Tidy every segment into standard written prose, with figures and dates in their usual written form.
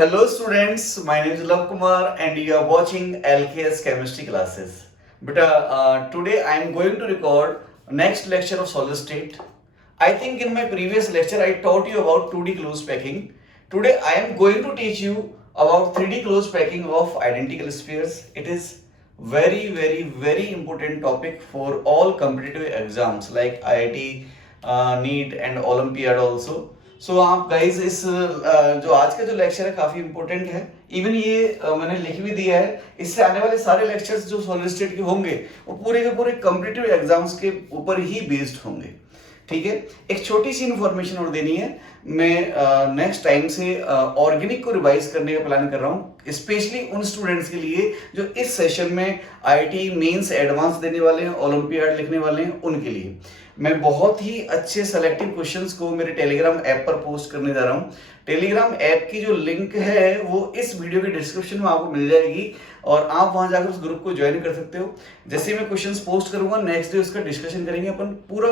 Hello students, my name is Love Kumar and you are watching LKS chemistry classes. But today I am going to record next lecture of solid state. I think in my previous lecture I taught you about 2D close packing. Today I am going to teach you about 3D close packing of identical spheres. It is very important topic for all competitive exams like IIT, NEET and Olympiad also. सो आप guys इस जो आज का जो lecture है काफी important है। Even ये मैंने लिख भी दिया है, इससे आने वाले सारे लेक्चर्स जो सॉलिड स्टेट के होंगे वो पूरे के पूरे कॉम्पिटिटिव एग्जाम्स के ऊपर ही बेस्ड होंगे। ठीक है, एक छोटी सी इंफॉर्मेशन और देनी है। मैं नेक्स्ट टाइम से ऑर्गेनिक को रिवाइज करने का प्लान कर रहा हूँ, स्पेशली उन स्टूडेंट्स के लिए जो इस सेशन में आईआईटी मेंस एडवांस देने वाले हैं, ओलंपियाड लिखने वाले हैं, उनके लिए मैं बहुत ही अच्छे सेलेक्टिव क्वेश्चंस को मेरे टेलीग्राम ऐप पर पोस्ट करने जा रहा हूँ। टेलीग्राम ऐप की जो लिंक है वो इस वीडियो के डिस्क्रिप्शन में आपको मिल जाएगी और आप वहां जाकर उस ग्रुप को ज्वाइन कर सकते हो। जैसे मैं क्वेश्चंस पोस्ट करूंगा नेक्स्ट डे उसका डिस्कशन करेंगे अपन, पूरा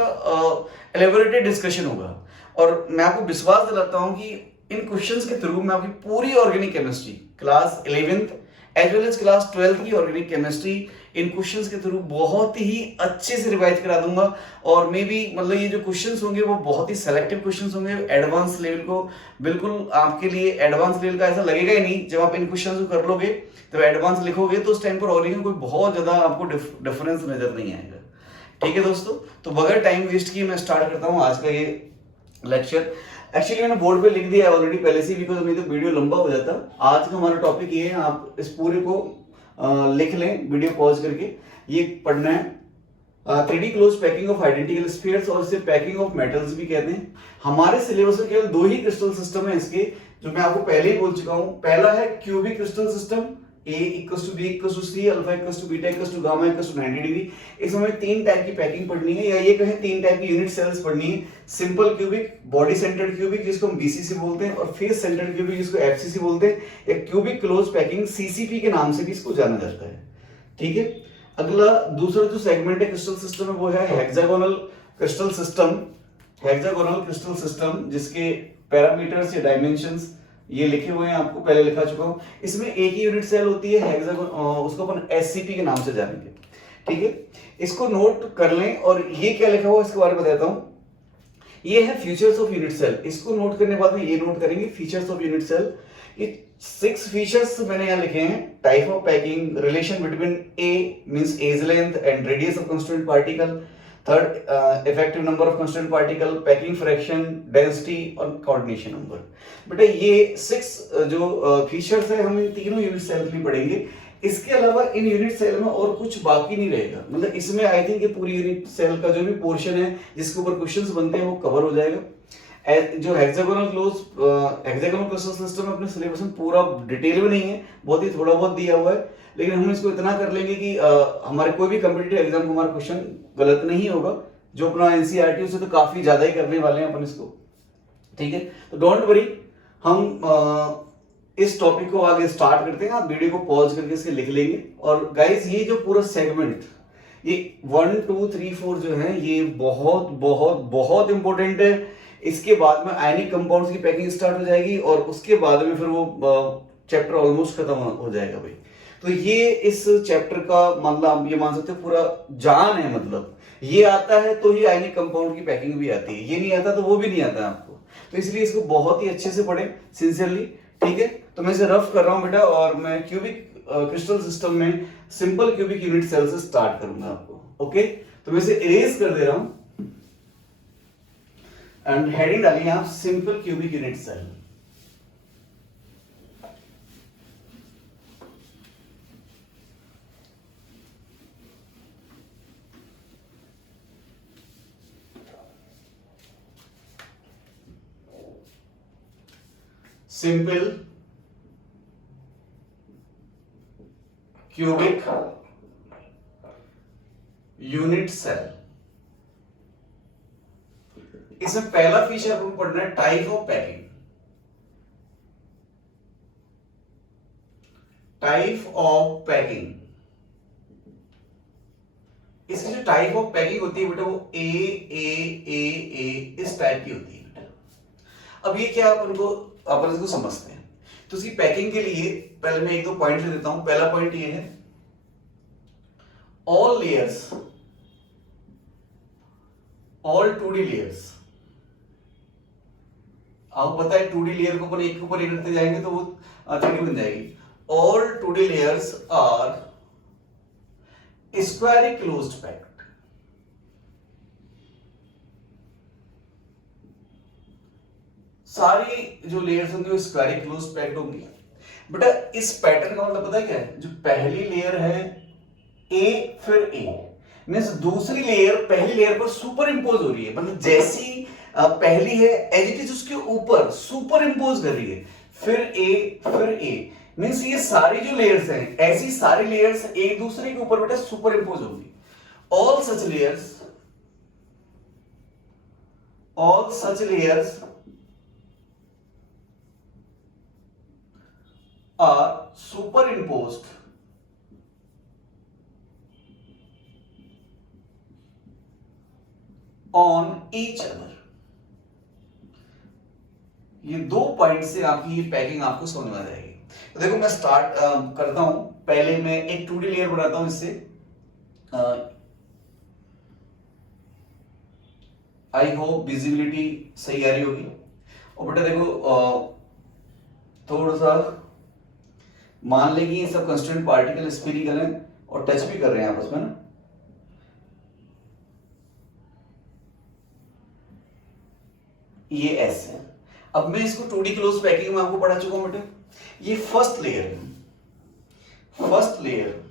एलेबोरेटेड डिस्कशन होगा। और मैं आपको विश्वास दिलाता हूं कि इन क्वेश्चंस के थ्रू मैं आपकी पूरी organic chemistry class 11th as well as class 12th की ऑर्गेनिक केमिस्ट्री इन क्वेश्चंस के थ्रू बहुत ही अच्छे से रिवाइज करा दूंगा। और मे बी मतलब ये जो क्वेश्चंस होंगे वो बहुत ही सेलेक्टिव क्वेश्चंस होंगे, एडवांस लेवल को बिल्कुल आपके लिए एडवांस लेवल का ऐसा लगेगा ही नहीं। जब आप इन क्वेश्चंस को कर लोगे तो एडवांस लिखोगे तो उस टाइम पर ऑर्गेनिक कोई बहुत ज्यादा आपको डिफरेंस नजर नहीं आएगा। ठीक है दोस्तों, तो बगैर टाइम वेस्ट किए मैं स्टार्ट करता हूँ आज का ये लेक्चर। एक्चुअली मैंने बोर्ड पे लिख दिया है ऑलरेडी पहले से, बिकॉज नहीं तो वीडियो लंबा हो जाता। आज का हमारा टॉपिक ये है, आप इस पूरे को लिख लें वीडियो पॉज करके। ये पढ़ना है 3D close packing of identical spheres, और इसे पैकिंग ऑफ मेटल्स भी कहते हैं। हमारे सिलेबस में केवल 2 ही क्रिस्टल सिस्टम है इसके, जो मैं आपको पहले ही बोल चुका हूं। पहला है cubic crystal system, A = B = C, alpha = beta = gamma = 90 degree. इसमें हमें 3 टाइप की पैकिंग पढ़नी है, या ये कहें 3 टाइप की यूनिट सेल्स पढ़नी है। Simple cubic, body centred cubic जिसको हम BCC बोलते हैं, और फेस सेंटर्ड क्यूबिक जिसको FCC बोलते हैं, या क्यूबिक क्लोज पैकिंग CCP के नाम से भी इसको जाना जाता है। ठीक है, अगला दूसरा जो सेगमेंट है क्रिस्टल सिस्टम में वो है hexagonal crystal system. Hexagonal crystal system जिसके पैरामीटर्स या डायमेंशंस ये लिखे हुए हैं, आपको पहले लिखा चुका हूं। इसमें एक ही यूनिट सेल होती है हेक्सागोन, उसको अपन SCP के नाम से जानेंगे। ठीक है, इसको नोट कर लें। और ये क्या लिखा हुआ इसके बारे में बताता हूं। ये है फीचर्स ऑफ यूनिट सेल। इसको नोट करने के बाद में ये नोट करेंगे फीचर्स ऑफ यूनिट सेल। ये 6 फीचर्स मैंने यहाँ लिखे हैं। Type of packing, relation between A means edge length and radius of constituent particle, third effective number of constituent particle, packing fraction, density और कोऑर्डिनेशन नंबर। बेटा ये 6 जो फीचर्स है हम इन तीनों यूनिट सेल के लिए पढ़ेंगे। इसके अलावा इन यूनिट सेल में और कुछ बाकी नहीं रहेगा। मतलब इसमें आई थिंक ये पूरी यूनिट सेल का जो भी पोर्शन है जिसके ऊपर क्वेश्चंस बनते हैं वो कवर हो जाएगा। जो हेक्सागोनल क्रिस्टल सिस्टम है अपने सिलेबस में पूरा डिटेल में नहीं है, बहुत ही थोड़ा बहुत दिया हुआ है, लेकिन हम इसको इतना कर लेंगे कि हमारे कोई भी कॉम्पिटिटिव एग्जाम में हमारा क्वेश्चन गलत नहीं होगा। जो अपना एनसीईआरटी उससे तो काफी ज्यादा ही करने वाले हैं अपन इसको। ठीक है, तो डोंट वरी, हम इस टॉपिक को आगे स्टार्ट करते हैं। आप वीडियो को पॉज करके इसके लिख लेंगे। और गाइस ये जो पूरा सेगमेंट, ये 1 2 3 4 जो है ये बहुत बहुत बहुत इंपॉर्टेंट है। इसके बाद में आयनिक कंपाउंड्स की पैकिंग स्टार्ट हो जाएगी और उसके बाद में फिर वो चैप्टर ऑलमोस्ट खत्म हो जाएगा भाई। तो ये इस चैप्टर का मतलब आप ये मान सकते हो पूरा जान है। मतलब ये आता है तो ही आयनिक कंपाउंड की पैकिंग भी आती है, ये नहीं आता तो वो भी नहीं आता है आपको। तो इसलिए इसको बहुत ही अच्छे से पढ़ें सिंसियरली। ठीक है, तो मैं इसे रफ कर रहा हूं बेटा, और मैं क्यूबिक क्रिस्टल सिस्टम में सिंपल क्यूबिक यूनिट सेल से स्टार्ट करूंगा आपको। ओके, तो मैं इसे इरेज कर दे रहा हूं एंड हेडिंग डालिए आप simple cubic unit cell. Simple cubic unit cell. इसमें पहला फीचर आपको पढ़ना है type of packing. Type of packing, इसकी जो टाइप ऑफ पैकिंग होती है बेटा वो ए इस टाइप की होती है बेटा। अब ये क्या अपन इसको समझते हैं। तो इसकी पैकिंग के लिए पहले मैं एक दो पॉइंट ले देता हूं। पहला पॉइंट ये है, all layers, all 2D layers, आपको पता है 2D लेयर को अपन एक के ऊपर एक रखते जाएंगे तो वो 3D बन जाएगी। All 2D layers are squarely closed packed. सारी जो लेयर्स होंगी वो स्क्वायरली क्लोज्ड पैक्ड होंगी। बेटा इस पैटर्न का मतलब पता है क्या है? जो पहली लेयर है ए फिर ए, मीन्स दूसरी लेयर पहली लेयर पर सुपर इंपोज हो रही है, मतलब जैसी पहली है एज इट इज उसके ऊपर सुपर इंपोज कर रही है, फिर ए मीन्स ये सारी जो लेयर्स हैं ऐसी सारी लेयर्स एक दूसरे के ऊपर बेटा सुपर इंपोज होंगी। All such layers are superimposed on each other। ये दो पॉइंट से आपकी ये पैकिंग आपको समझ में आ जाएगी। तो देखो मैं स्टार्ट करता हूं। पहले मैं एक 2D लेयर बनाता हूं, इससे आई होप विजिबिलिटी सही आ रही होगी। और बेटा देखो थोड़ा सा मान लें कि ये सब कंस्टेंट पार्टिकल स्फीरिकल हैं और टच भी कर रहे हैं आपस में ना। ये ऐसे है। अब मैं इसको 2D क्लोज पैकिंग में आपको पढ़ा चुका हूं बेटा। ये फर्स्ट लेयर है, first layer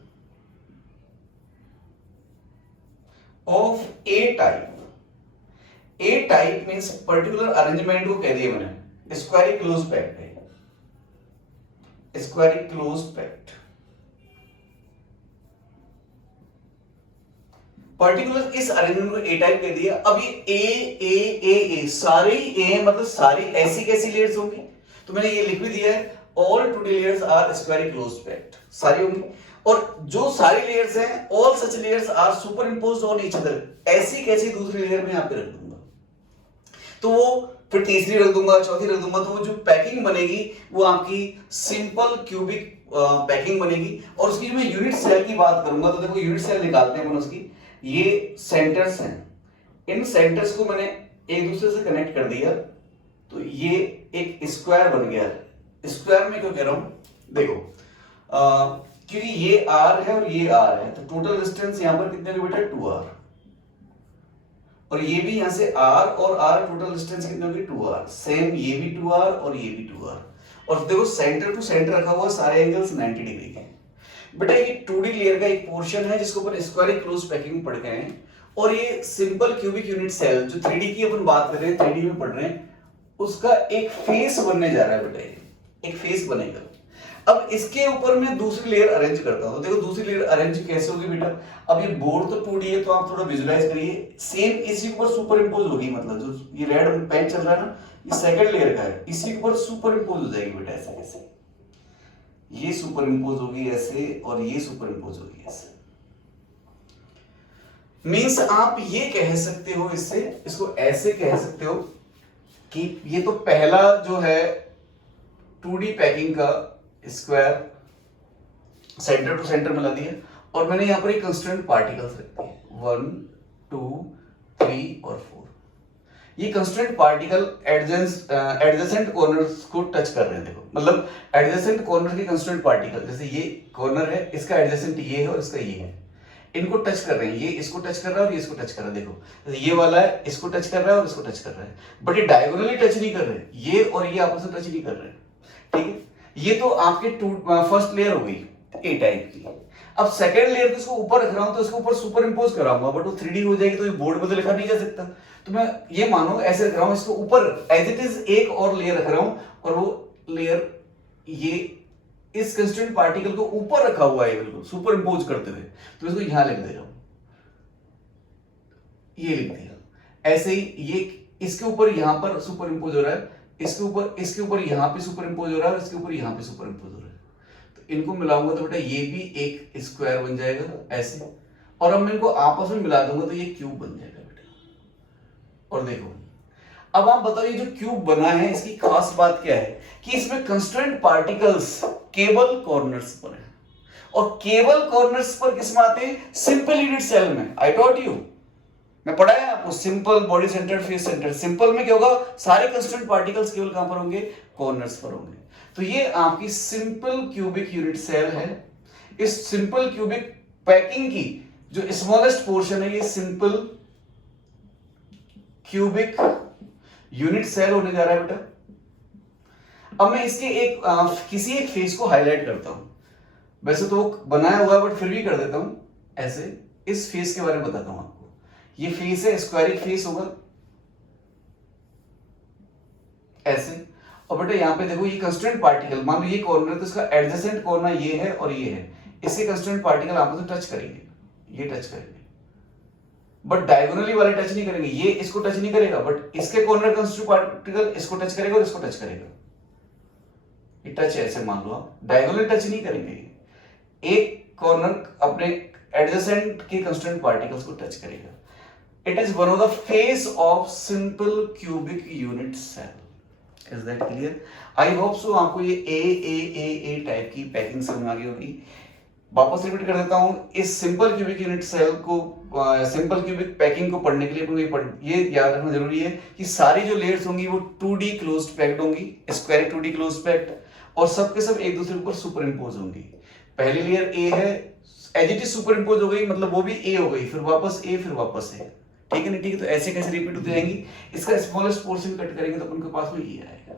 of A type. A type means particular arrangement को कह दिया मैंने स्क्वायरली क्लोज पैक्ड है, स्क्वायरली क्लोज पैक्ड। पर्टिकुलर इस अरेंजमेंट को ए टाइप कह दिया। अब ये ए सारे ए मतलब सारी ऐसी कैसी लेयर्स होंगी, तो मैंने ये लिख भी दिया है, all 2D layers are squarely closed packed, सारी होंगी। और जो सारी लेयर्स हैं all such layers are superimposed on each other, ऐसी कैसी दूसरी लेयर में यहां पे रख दूंगा, तो वो फिर तीसरी रख दूंगा, चौथी रख दूंगा, तो वो जो पैकिंग बनेगी वो आपकी सिंपल क्यूबिक पैकिंग बनेगी। और उसकी जो मैं यूनिट सेल की बात करूंगा तो देखो यूनिट सेल निकालते हैं अपन उसकी। ये सेंटर्स हैं, इन सेंटर्स को मैंने एक दूसरे से कनेक्ट कर दिया तो ये एक स्क्वायर बन गया। स्क्वायर में क्यों कह रहा हूं, देखो क्योंकि ये r है और ये r है, तो टोटल डिस्टेंस यहां पर कितने होगी बेटा 2r, और ये भी यहां से r और r टोटल डिस्टेंस कितने होगी 2r, सेम ये भी 2r और ये भी 2r। और देखो सेंटर टू सेंटर रखा हुआ सारे एंगल्स 90 डिग्री के। बेटा ये 2D लेयर का एक पोर्शन है जिसको अपन स्क्वायरली क्लोज पैकिंग पढ़ गए हैं, और ये सिंपल क्यूबिक यूनिट सेल जो 3D की अपन बात कर रहे हैं, 3D में पढ़ रहे हैं, उसका एक फेस बनने जा रहा है बेटा, एक फेस बनेगा। अब इसके ऊपर मैं दूसरी लेयर अरेंज करता हूं, तो देखो दूसरी लेयर अरेंज कैसे होगी बेटा। अब ये बोर्ड तो 2D है तो आप थोड़ा विजुलाइज करिए, सेम इसी के ऊपर सुपर इंपोज होगी, मतलब जो ये रेड पेन चल रहा है ना, ये सेकंड लेयर का है, इसी के ऊपर सुपर इंपोज हो जाएगी बेटा, ऐसे कैसे, ये सुपर इंपोज होगी ऐसे और ये सुपर इंपोज होगी ऐसे। मींस आप ये कह सकते हो, इससे इसको ऐसे कह सकते हो कि ये तो पहला जो है 2D पैकिंग का स्क्वायर सेंटर टू सेंटर मिला दिया, और मैंने यहां पर एक कंस्टेंट पार्टिकल्स रख दिए 1 2 3 और 4। ये कंस्टेंट पार्टिकल एडजेसेंट कॉर्नर्स को टच कर रहे हैं। देखो मतलब एडजेसेंट कॉर्नर के कंस्टेंट पार्टिकल, जैसे ये कॉर्नर है, इसका एडजेसेंट ये है और इसका ये है, इनको टच कर रहे हैं। ये इसको टच कर रहा है और ये इसको टच कर रहा है। देखो ये वाला है, इसको टच कर रहा है और इसको टच कर रहा है, बट ये डायगोनली टच नहीं कर रहे, ये और ये आपस में टच नहीं कर रहे। ठीक है, ये तो आपके फर्स्ट लेयर हो गई ए टाइप की। अब सेकंड लेयर को इसको ऊपर रख रहा हूं तो इसके ऊपर सुपर इंपोज कराऊंगा, बट वो 3D हो जाएगी तो ये बोर्ड में तो लिखा नहीं जा सकता, तो मैं ये मानो ऐसे रख रहा हूं, इसको ऊपर एज इट इज एक और लेयर रख रहा हूं, और वो लेयर ये इस कंस्टेंट पार्टिकल को ऊपर रखा हुआ है बिल्कुल सुपर इंपोज करते हुए, तो इसको यहां लिख दे रहा हूं, ये लिख दिया। ऐसे ही ये इसके ऊपर यहां पर सुपर इंपोज हो रहा है, इसके ऊपर यहां पे सुपर इंपोज हो रहा है, और इसके ऊपर यहां पे सुपर इंपोज हो रहा है, तो इनको मिलाऊंगा तो बेटा ये भी एक स्क्वायर बन जाएगा ऐसे, और अब मैं इनको आपस में मिला दूंगा तो ये क्यूब बन जाएगा बेटा। और देखो अब आप बताओ ये जो क्यूब बना है इसकी खास बात क्या है कि इसमें कंस्ट्रेंट पार्टिकल्स केवल कॉर्नर्स पर है, और केवल कॉर्नर्स पर किस में आते हैं? सिंपल यूनिट सेल में। आई टॉट यू, मैं पढ़ाया आपको simple, body centred, face centred. Simple में क्या होगा? सारे कंस्टेंट पार्टिकल्स केवल कहां पर होंगे? कॉर्नर्स पर होंगे। तो ये आपकी सिंपल क्यूबिक यूनिट सेल है। इस सिंपल क्यूबिक पैकिंग की जो स्मॉलेस्ट पोर्शन है ये सिंपल क्यूबिक यूनिट सेल होने जा रहा है बेटा। अब मैं इसके किसी एक फेस को हाईलाइट करता हूं। वैसे तो बनाया हुआ है बट फिर भी कर देता हूं ऐसे। इस फेस के बारे में बताता हूं आपको। ये फेस है, स्क्वायरिक फेस होगा ऐसे। और बेटा यहां पे देखो ये कंस्टेंट पार्टिकल, मान लो ये कॉर्नर है तो इसका एडजेसेंट कॉर्नर ये है और ये है, इसके कंस्टेंट पार्टिकल आपस में टच करेंगे, ये टच करेंगे, बट डायगोनली वाले टच नहीं करेंगे। ये इसको टच नहीं करेगा बट इसके कॉर्नर कंस्टेंट पार्टिकल इसको टच करेगा और इसको टच करेगा। ये टच है ऐसे, मान लो आप डायगोनली टच नहीं करेंगे। एक कॉर्नर अपने एडजेसेंट के कंस्टेंट पार्टिकल्स को टच करेगा। It is one of the face of simple cubic unit cell. Is that clear? I hope so आपको ये A टाइप की पैकिंग समझ में आ गई होगी। वापस रिपीट कर देता हूँ, इस सिंपल क्यूबिक यूनिट सेल को, सिंपल क्यूबिक पैकिंग को पढ़ने के लिए ये याद रखना जरूरी है कि सारी जो लेयर्स होंगी वो 2D क्लोज्ड पैक्ड होंगी, स्क्वायर 2D क्लोज्ड पैक्ड, और सबके सब एक दूसरे के ऊपर सुपर इम्पोज होंगी। पहली लेयर A है, as it is superimpose हो गई, मतलब वो भी A हो गई, फिर वापस A, फिर वापस A। ठीक है ना? ठीक है, तो ऐसे कैसे रिपीट होती जाएंगी। इसका स्मॉलेस्ट पोर्शन कट करेंगे तो अपन के पास में ये आएगा।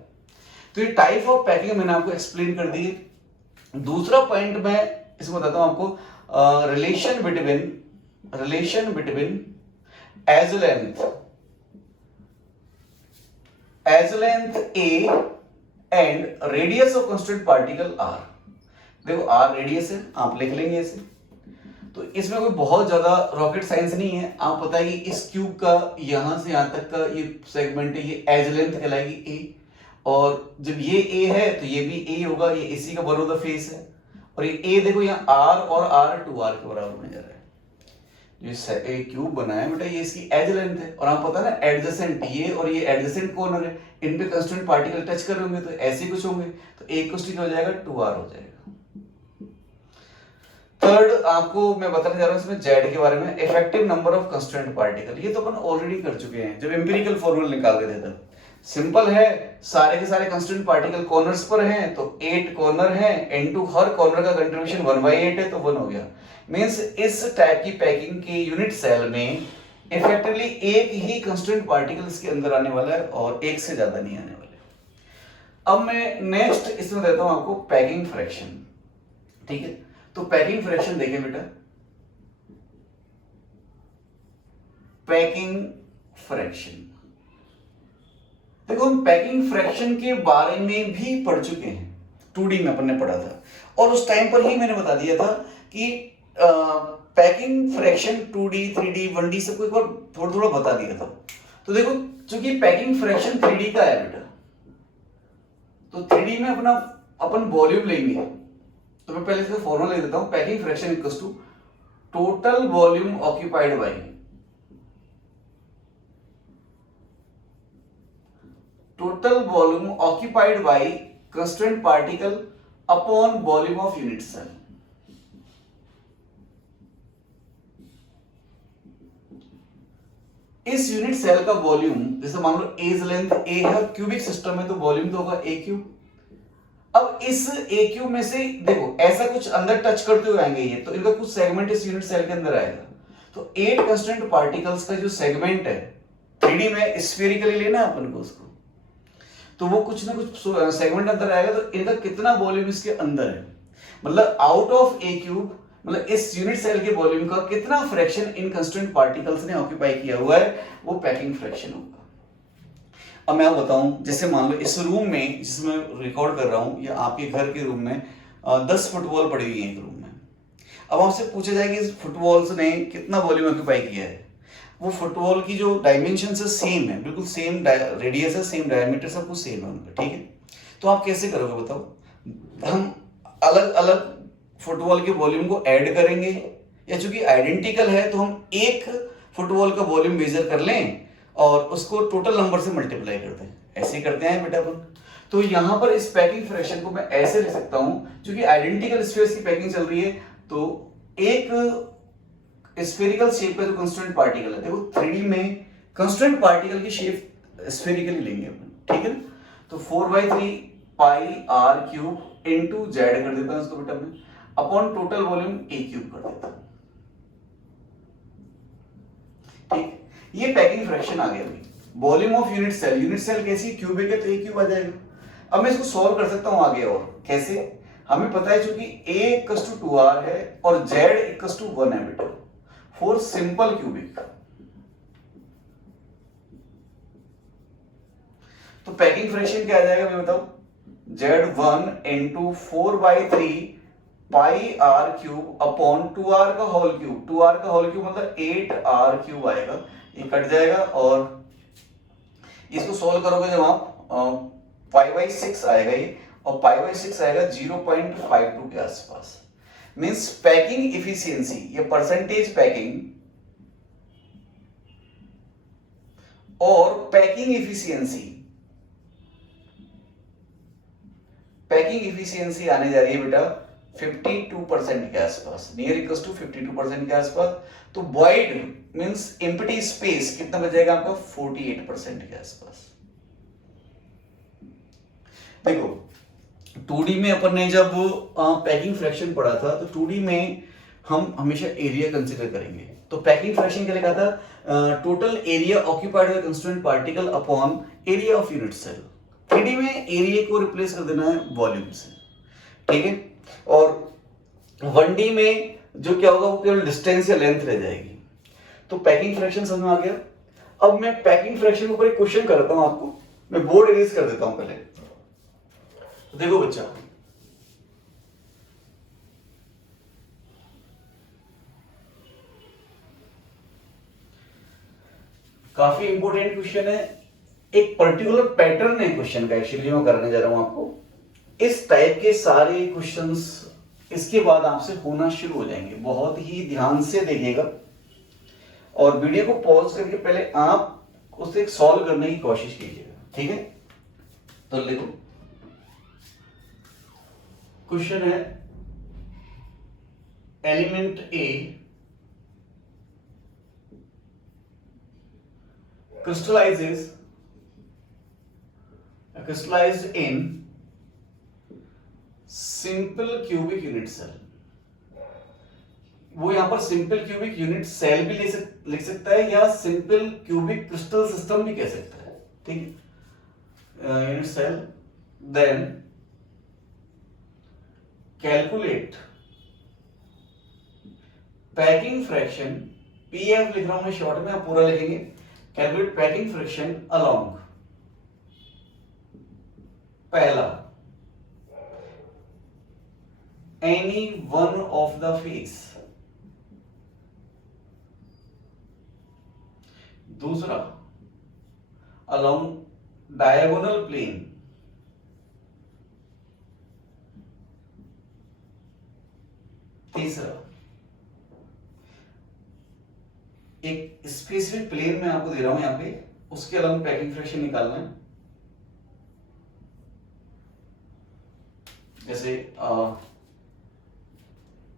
तो ये टाइप ऑफ पैकिंग मैंने आपको एक्सप्लेन कर दी। दूसरा पॉइंट मैं इसमें बताता हूं आपको, relation between edge length A and radius of constant particle R। देखो R रेडियस है, आप लिख लेंगे इसे। तो इसमें कोई बहुत ज्यादा रॉकेट साइंस नहीं है। आप पता है कि इस क्यूब का यहां से यहां तक का ये सेगमेंट है, ये एज लेंथ कहलाएगी A, और जब ये A है तो ये भी A होगा, ये इसी का वन ऑफ द फेस है। और ये A देखो यहाँ R और R 2R के बराबर होने जा रहा है। जो ये क्यूब बना है बेटा ये इसकी एज लेंथ है, और आप पता है ना एडजेसेंट ये और ये एडजेसेंट कॉर्नर है, इन पे कंस्टेंट पार्टिकल टच कर रहे होंगे तो ऐसे कुछ होंगे, तो A हो जाएगा 2R हो जाएगा। थर्ड आपको मैं बताने जा रहा हूं इसमें जेड के बारे में, effective number of constant particle. ये तो अपन ऑलरेडी कर चुके हैं जब एम्पिरिकल फॉर्मूला निकाल के देता। सिंपल है, सारे के सारे कंस्टेंट पार्टिकल कॉर्नर्स पर हैं तो 8 कॉर्नर हैं, इनटू हर कॉर्नर का कंट्रीब्यूशन 1/8 है तो 1 हो गया। मींस इस टाइप की पैकिंग के यूनिट सेल में इफेक्टिवली एक ही कंस्टेंट पार्टिकल इसके अंदर आने वाला है और एक से ज्यादा नहीं आने वाले। अब मैं नेक्स्ट इसमें देता हूं आपको पैकिंग फ्रैक्शन। ठीक है, तो पैकिंग फ्रैक्शन देखें बेटा, पैकिंग फ्रैक्शन देखो, हम पैकिंग फ्रैक्शन के बारे में भी पढ़ चुके हैं, 2D में अपन ने पढ़ा था, और उस टाइम पर ही मैंने बता दिया था कि packing fraction 2D 3D 1D सबको एक बार थोड़ा थोड़ा बता दिया था। तो देखो चूंकि पैकिंग फ्रैक्शन 3D का है बेटा, तो 3D में अपन वॉल्यूम लेंगे, तो मैं पहले इसका फॉर्मूला ले देता हूं। Packing fraction equals to total volume occupied by constant particle upon volume of unit cell. इस यूनिट सेल का वॉल्यूम, जैसे मान लो एज लेंथ A है, क्यूबिक सिस्टम है तो वॉल्यूम तो होगा A क्यूब। अब इस A क्यूब में से देखो ऐसा कुछ अंदर टच करते हुए आएंगे ये, तो इनका कुछ सेगमेंट इस यूनिट सेल के अंदर आएगा। तो 8 कंस्टेंट पार्टिकल्स का जो सेगमेंट है 3D में स्फेरिकली लेना है अपन को उसको, तो वो कुछ ना कुछ सेगमेंट अंदर आएगा। तो इनका कितना वॉल्यूम इसके अंदर है, मतलब आउट ऑफ A क्यूब, मतलब इस यूनिट सेल के वॉल्यूम का कितना फ्रैक्शन इन कंस्टेंट पार्टिकल्स ने ऑक्यूपाई किया हुआ है, वो पैकिंग फ्रैक्शन होगा। अब मैं आपको बताऊं, जैसे मान लो इस रूम में जिसमें रिकॉर्ड कर रहा हूं, या आपके घर के रूम में 10 फुटबॉल पड़ी हुई है एक रूम में। अब आपसे पूछा जाए कि इस फुटबॉल्स ने कितना वॉल्यूम ऑक्यूपाई किया है। वो फुटबॉल की जो डायमेंशन है सेम है, बिल्कुल सेम रेडियस है, सेम डायमीटर, सब कुछ सेम है उनका। ठीक है, तो आप कैसे करोगे बताओ? हम अलग अलग फुटबॉल के वॉल्यूम को ऐड करेंगे, या चूंकि आइडेंटिकल है तो हम एक फुटबॉल का वॉल्यूम मेजर कर लें और उसको टोटल नंबर से मल्टीप्लाई करते हैं, ऐसे ही करते हैं बेटा अपन। तो यहाँ पर इस पैकिंग फ्रैक्शन को मैं ऐसे लिख सकता हूं, क्योंकि आइडेंटिकल स्फीयर्स की पैकिंग चल रही है, तो एक स्फेरिकल शेप का जो कंस्टेंट पार्टिकल है, देखो 3D में कंस्टेंट पार्टिकल की शेप स्फेरिकल लेंगे अपन, ठीक है ना। तो 4/3 pi r cube into Z कर देता हूं इसको बेटा मैं, अपॉन टोटल वॉल्यूम ए क्यूब कर देता हूं, ठीक। ये पैकिंग फ्रैक्शन आ गया भाई। वॉल्यूम ऑफ यूनिट सेल कैसी, क्यूबिक है तो ए क्यूब आ जाएगा। अब मैं इसको सॉल्व कर सकता हूं आगे, और कैसे, हमें पता है चूंकि a इक्वल्स टू 2r है और z इक्वल्स टू 1 है बेटा, फॉर सिंपल क्यूबिक। तो पैकिंग फ्रैक्शन क्या आ जाएगा मैं बताऊं, z1 into 4/3 pi r cube upon 2r का होल क्यूब, 2r का होल क्यूब मतलब 8r क्यूब आएगा, ये कट जाएगा, और इसको सॉल्व करोगे जब आप π/6 आएगा ये, और π/6 आएगा 0.52 के आसपास। मींस पैकिंग इफिशियंसी या परसेंटेज पैकिंग और पैकिंग इफिशियंसी आने जा रही है बेटा 52% के आसपास, नियर इक्वल्स टू 52% के आसपास। तो वॉइड मींस एम्प्टी स्पेस कितना बचेगा आपका, 48% के आसपास। देखो 2D में अपन ने जब पैकिंग फ्रैक्शन पढ़ा था, तो 2D में हम हमेशा एरिया कंसीडर करेंगे। तो पैकिंग फ्रैक्शन क्या लिखा था, total area occupied by constituent particle upon area of unit cell. 3D में एरिया को रिप्लेस कर देना है वॉल्यूम से, ठीक है। और 1D में जो क्या होगा, वो केवल डिस्टेंस या लेंथ रह जाएगी। तो पैकिंग फ्रैक्शन समझ में आ गया। अब मैं पैकिंग फ्रैक्शन के ऊपर एक क्वेश्चन करता हूं आपको, मैं बोर्ड इरेज कर देता हूं पहले। देखो बच्चा, काफी इंपॉर्टेंट क्वेश्चन है, एक पर्टिकुलर पैटर्न है क्वेश्चन का, एक्चुअली मैं करने जा रहा हूं आपको। इस टाइप के सारे क्वेश्चंस इसके बाद आपसे होना शुरू हो जाएंगे, बहुत ही ध्यान से देखिएगा और वीडियो को पॉज करके पहले आप उसे सॉल्व करने की कोशिश कीजिएगा, ठीक है। तो लिखो, क्वेश्चन है element A crystallized in simple cubic unit cell। वो यहां पर सिंपल क्यूबिक यूनिट सेल भी लिख सकता है, या सिंपल क्यूबिक क्रिस्टल सिस्टम भी कह सकता है, ठीक है। Unit cell, then calculate packing fraction, PF लिख रहा हूं मैं शॉर्ट में, आप पूरा लिखेंगे, कैलकुलेट पैकिंग फ्रैक्शन अलोंग, पहला any one of the face, दूसरा अलोंग डायगोनल प्लेन, तीसरा एक स्पेसिफिक प्लेन में आपको दे रहा हूं यहां पे, उसके अलोंग पैकिंग फ्रैक्शन निकालना है। जैसे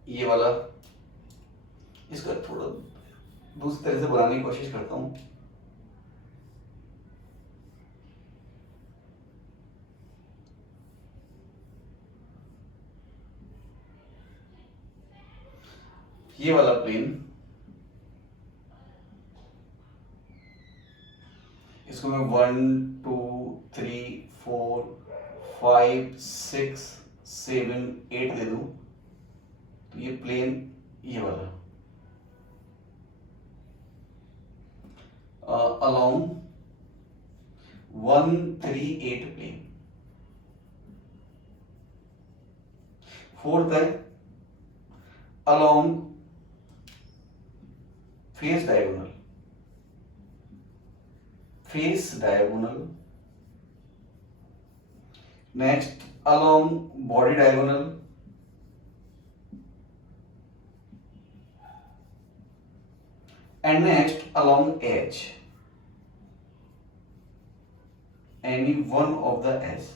ये वाला, इसका थोड़ा दूसरी तरह से बनाने की कोशिश करता हूं। ये वाला प्लेन, इसको मैं 1 2 3 4 5 6 7 8 दे दूं, तो ये प्लेन ये वाला अलोंग 1 3 8 प्लेन। फोर्थ है along face diagonal, next along body diagonal, and next along edge। Any one of the edge.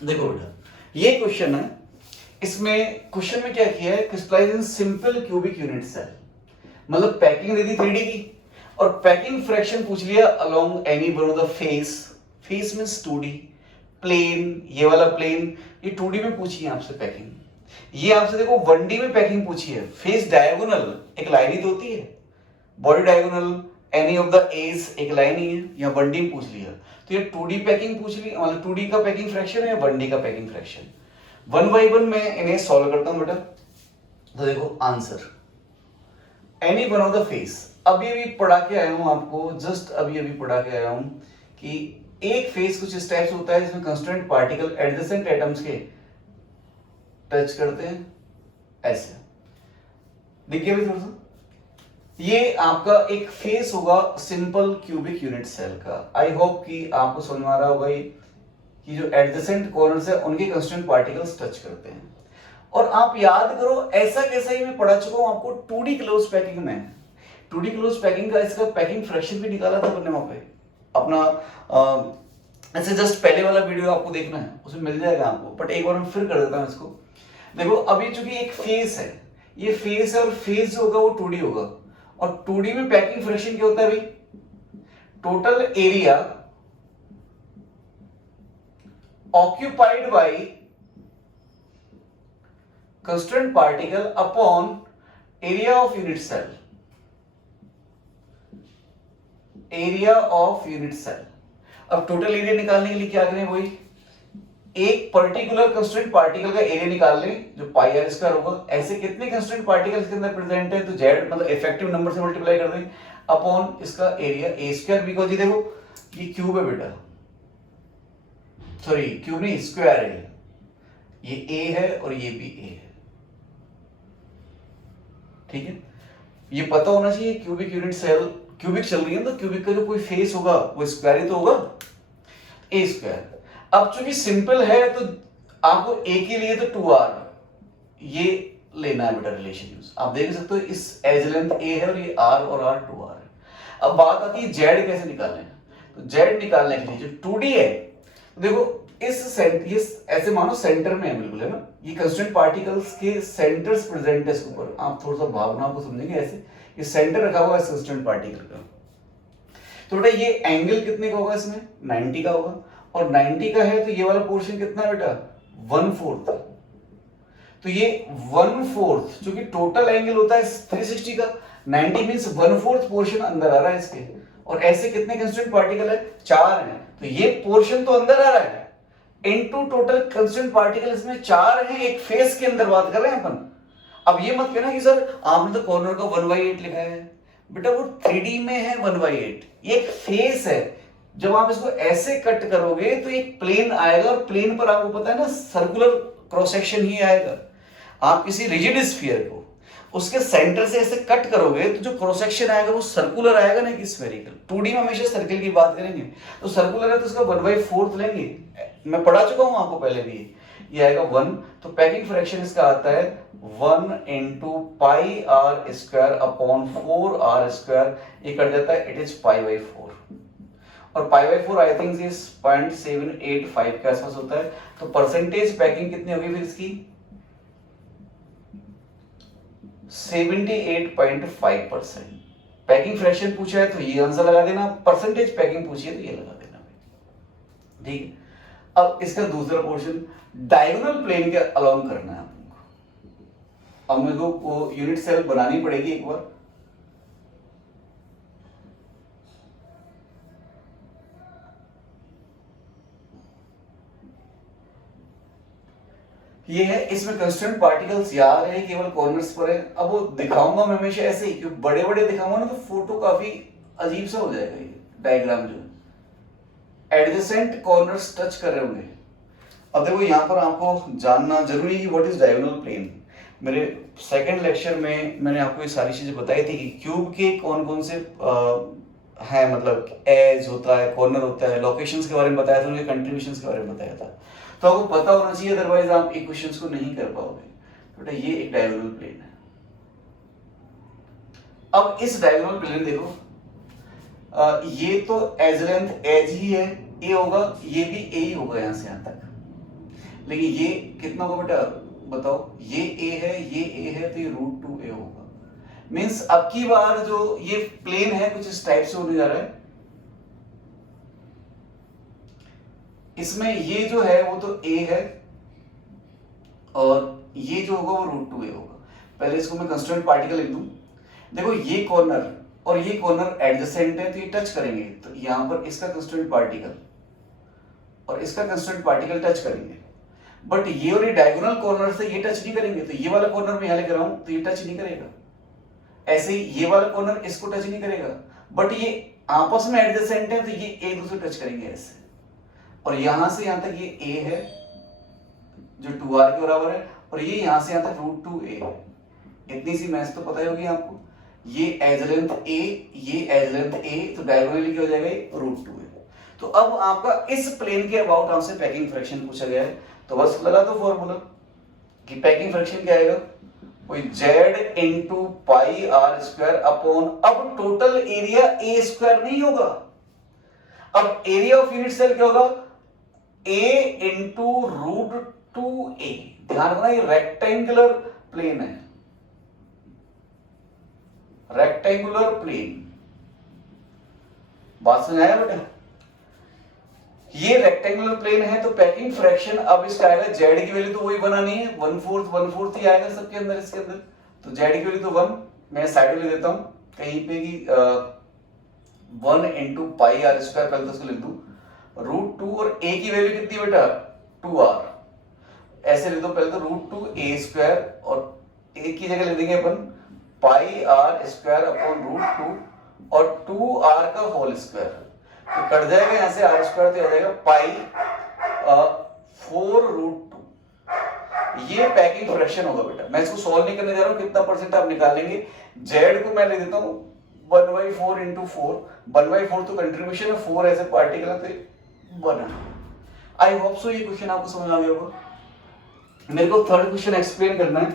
देखो बेटा, ये क्वेश्चन है, इसमें क्वेश्चन में क्या किया है, crystallize in simple cubic unit cell, मतलब पैकिंग दे दी 3D की और पैकिंग फ्रैक्शन पूछ लिया along any one of the face. Face means 2D, plane, ये वाला प्लेन, ये 2D में पूछी है आपसे पैकिंग। ये आपसे देखो 1D में पैकिंग पूछी है, फेस डायगोनल, एक लाइन ही तो होती है, body diagonal, any of the edge, एक लाइन ही है, यहाँ 1D में पूछ लिया। तो ये 2D पैकिंग पूछ ली, मतलब 2D का पैकिंग फ्रैक्शन है, 1D का पैकिंग फ्रैक्शन। 1 by 1 मैं इन्हें सॉल्व करता हूं बेटा। तो देखो answer, any one of the face, अभी अभी पढ़ा के आया हूं आपको, जस्ट अभी अभी पढ़ा के आया हूं कि एक फेस कुछ इस टाइप से होता है जिसमें कंस्टेंट पार्टिकल एडजेसेंट एटम्स के टच करते हैं, ऐसे देखिए अभी थोड़ा सा, ये आपका एक फेस होगा सिंपल क्यूबिक यूनिट सेल का। आई होप कि आपको समझ में आ रहा होगा कि जो एडजेसेंट कॉर्नर्स है उनके कंस्टेंट पार्टिकल्स टच करते हैं। और आप याद करो, ऐसा कैसा ही मैं पढ़ा चुका हूं आपको 2D क्लोज पैकिंग में। 2D क्लोज पैकिंग का इसका पैकिंग फ्रैक्शन भी निकाला था अपने वहां पे अपना, ऐसे जस्ट पहले वाला वीडियो आपको देखना है, उसमें मिल जाएगा आपको, बट एक बार मैं फिर कर देता हूं इसको। देखो अभी चूंकि एक फेस है, ये फेस है और फेस जो होगा वो 2D होगा, और 2D में पैकिंग फ्रैक्शन क्या होता है भाई, total area occupied by constant particle upon area of unit cell, area of unit cell। अब टोटल एरिया निकालने के लिए क्या करें, वही एक पर्टिकुलर कंस्टेंट पार्टिकल का एरिया निकाल लें जो पाई आर स्क्वायर होगा। ऐसे कितने कंस्टेंट पार्टिकल्स के अंदर प्रेजेंट है, तो जेड मतलब इफेक्टिव नंबर से मल्टीप्लाई कर दें अपॉन इसका एरिया ए स्क्वायर, बिकॉज ये देखो ये क्यूब है बेटा, सॉरी क्यूब नहीं स्क्वायर है, ये ए है और ये भी ए है, ठीक है। ये पता होना चाहिए क्यूबिक यूनिट सेल, क्यूबिक चल रही है तो क्यूबिक का जो कोई फेस होगा वो स्क्वायर ही तो होगा, ए स्क्वायर। अब चूंकि सिंपल है तो आपको ए के लिए तो 2r ये लेना है बेटा रिलेशन यूज। आप देख सकते हो इस एज लेंथ ए है और ये r और r 2r है। अब बात आती है जेड कैसे निकालें, तो जेड निकालने के लिए जो 2D है, देखो इस ये ऐसे मानो सेंटर में है बिल्कुल, है ना, ये कंस्टेंट पार्टिकल्स के सेंटर्स प्रेजेंट है इसके ऊपर। आप थोड़ा सा भावना को समझेंगे, ऐसे ये सेंटर रखा हुआ है कंस्टेंट पार्टिकल का। तो बेटा ये एंगल कितने का होगा, इसमें 90 का होगा, और 90 का है तो ये वाला पोर्शन कितना है बेटा 1/4। तो ये 1/4 जो कि टोटल एंगल होता है 360 का, 90 मींस 1/4 पोर्शन अंदर आ रहा है इसके। और ऐसे कितने कंस्टेंट पार्टिकल है, 4 हैं, तो ये पोर्शन तो अंदर आ रहा है इनटू टोटल कंस्टेंट पार्टिकल इसमें 4 हैं, एक फेस के अंदर बात कर रहे हैं अपन। अब ये मत कहना कि सर आपने तो कॉर्नर का 1/8 लिखा है, बेटा वो 3D में है 1/8, ये एक फेस है। जब आप इसको ऐसे कट करोगे तो एक प्लेन आएगा, और प्लेन पर आपको पता है ना सर्कुलर क्रॉस सेक्शन ही आएगा। आप किसी रिजिड स्फीयर को उसके सेंटर से ऐसे कट करोगे तो जो क्रॉस सेक्शन आएगा वो सर्कुलर आएगा ना कि स्फेरिकल। 2D में हमेशा सर्कल की बात करेंगे, तो सर्कुलर है तो उसका 1/4 लेंगे, मैं पढ़ा चुका हूं आपको पहले भी, ये आएगा 1। तो पैकिंग फ्रैक्शन इसका आता है 1 into pi r square upon 4r², ये कट जाता है, इट इज π/4, और π/4 आई थिंक इज 0.785 के आसपास होता है। तो परसेंटेज पैकिंग कितनी होगी फिर इसकी 78.5%। पैकिंग फ्रैक्शन पूछा है तो ये आंसर लगा देना, परसेंटेज पैकिंग पूछी है तो ये लगा देना, ठीक है। अब इसका दूसरा पोर्शन डायगोनल प्लेन के अलोंग करना है आपको। अब मेरे को वो यूनिट सेल बनानी पड़ेगी एक बार। ये है, इसमें कंस्टेंट पार्टिकल्स यार है, केवल कॉर्नर्स पर है। अब वो दिखाऊंगा मैं हमेशा ऐसे ही, क्योंकि बड़े बड़े दिखाऊंगा ना तो फोटो काफी अजीब सा हो जाएगा, ये डायग्राम जो एडजेसेंट कॉर्नर्स टच कर रहे होंगे। अब देखो यहाँ पर आपको जानना जरूरी है कि व्हाट इज डायगोनल प्लेन। मेरे सेकंड लेक्चर में मैंने आपको ये सारी चीजें बताई थी कि क्यूब के कौन कौन से है, मतलब एज होता है, कॉर्नर होता है, लोकेशंस के बारे में बताया था, उनके कंट्रीब्यूशंस के बारे में बताया था। तो आपको पता होना चाहिए, अदरवाइज आप इक्वेशंस को नहीं कर पाओगे। बेटा ये एक डायगोनल प्लेन है, अब इस डायगोनल प्लेन देखो, ये तो एज लेंथ एज ही है, ए होगा, ये भी ए ही होगा यहां से यहां तक, लेकिन ये कितना होगा बेटा बताओ, ये ए है, ये ए है, तो ये √2a होगा। मींस अब की बार जो ये प्लेन है कुछ इस टाइप से होने जा रहा है, इसमें ये जो है वो तो a है और ये जो होगा वो √2a होगा। पहले इसको मैं कंस्ट्रेंट पार्टिकल लिख दूं, देखो ये कॉर्नर और ये कॉर्नर एडजेसेंट है तो ये टच करेंगे, तो यहां पर इसका कंस्ट्रेंट पार्टिकल और इसका कंस्ट्रेंट पार्टिकल टच करेंगे, बट ये और ये डायगोनल कॉर्नर से ये टच नहीं करेंगे, तो ये वाला कॉर्नर मैं यहां लेकर आऊं तो ये टच नहीं करेगा, ऐसे ही ये वाला कॉर्नर इसको टच नहीं करेगा, बट ये आपस में एडजेसेंट है तो ये एक दूसरे टच करेंगे ऐसे, और यहां से यहां तक ये a है जो 2r के बराबर है, और ये यहां से यहां तक √2a है। इतनी सी मैथ्स तो पता ही होगी आपको, ये एज लेंथ a, ये एज लेंथ a, तो डायगोनली क्या हो जाएगा ये √2a। तो अब आपका इस प्लेन के अबाउट आपसे पैकिंग फ्रैक्शन पूछा गया है, तो बस लगा दो फॉर्मूला कि पैकिंग फ्रैक्शन क्या आएगा, कोई z into pi r square upon, अब टोटल एरिया a स्क्वायर नहीं होगा, अब एरिया ऑफ यूनिट सेल क्या होगा, a इंटू √2a। ध्यान रखना ये रेक्टेंगुलर प्लेन है, रेक्टेंगुलर प्लेन, बात समझ आया बेटा, ये रेक्टेंगुलर प्लेन है, तो पैकिंग फ्रैक्शन अब इसका आएगा, z की वैल्यू तो वही बनानी है, 1/4 ही आएगा सबके अंदर, इसके अंदर तो z की वैल्यू तो 1, मैं साइड में ले देता हूं कहीं पे कि 1 इंटू पाई आर स्क्वायर, पहले तो इसको लिख दूं √2, और a की वैल्यू कितनी बेटा 2r, ऐसे लिख दो पहले तो √2a स्क्वायर, और a की जगह लिख देंगे अपन पाई आर स्क्वायर अपॉन √2 और 2r का होल स्क्वायर, तो कट जाएगा यहां से आर स्क्वायर, तो आ जाएगा पाई 4√2। ये पैकिंग फ्रैक्शन होगा बेटा, मैं इसको सॉल्व नहीं करने जा रहा हूं, कितना परसेंट आप निकाल लेंगे, z को मैं ले देता हूं 1/4 इंटू 4, 1/4 तो कंट्रीब्यूशन है, 4 ऐसे पार्टिकल है तो 1। आई होप सो ये क्वेश्चन आपको समझ आ गया होगा। मेरे को थर्ड क्वेश्चन एक्सप्लेन करना है,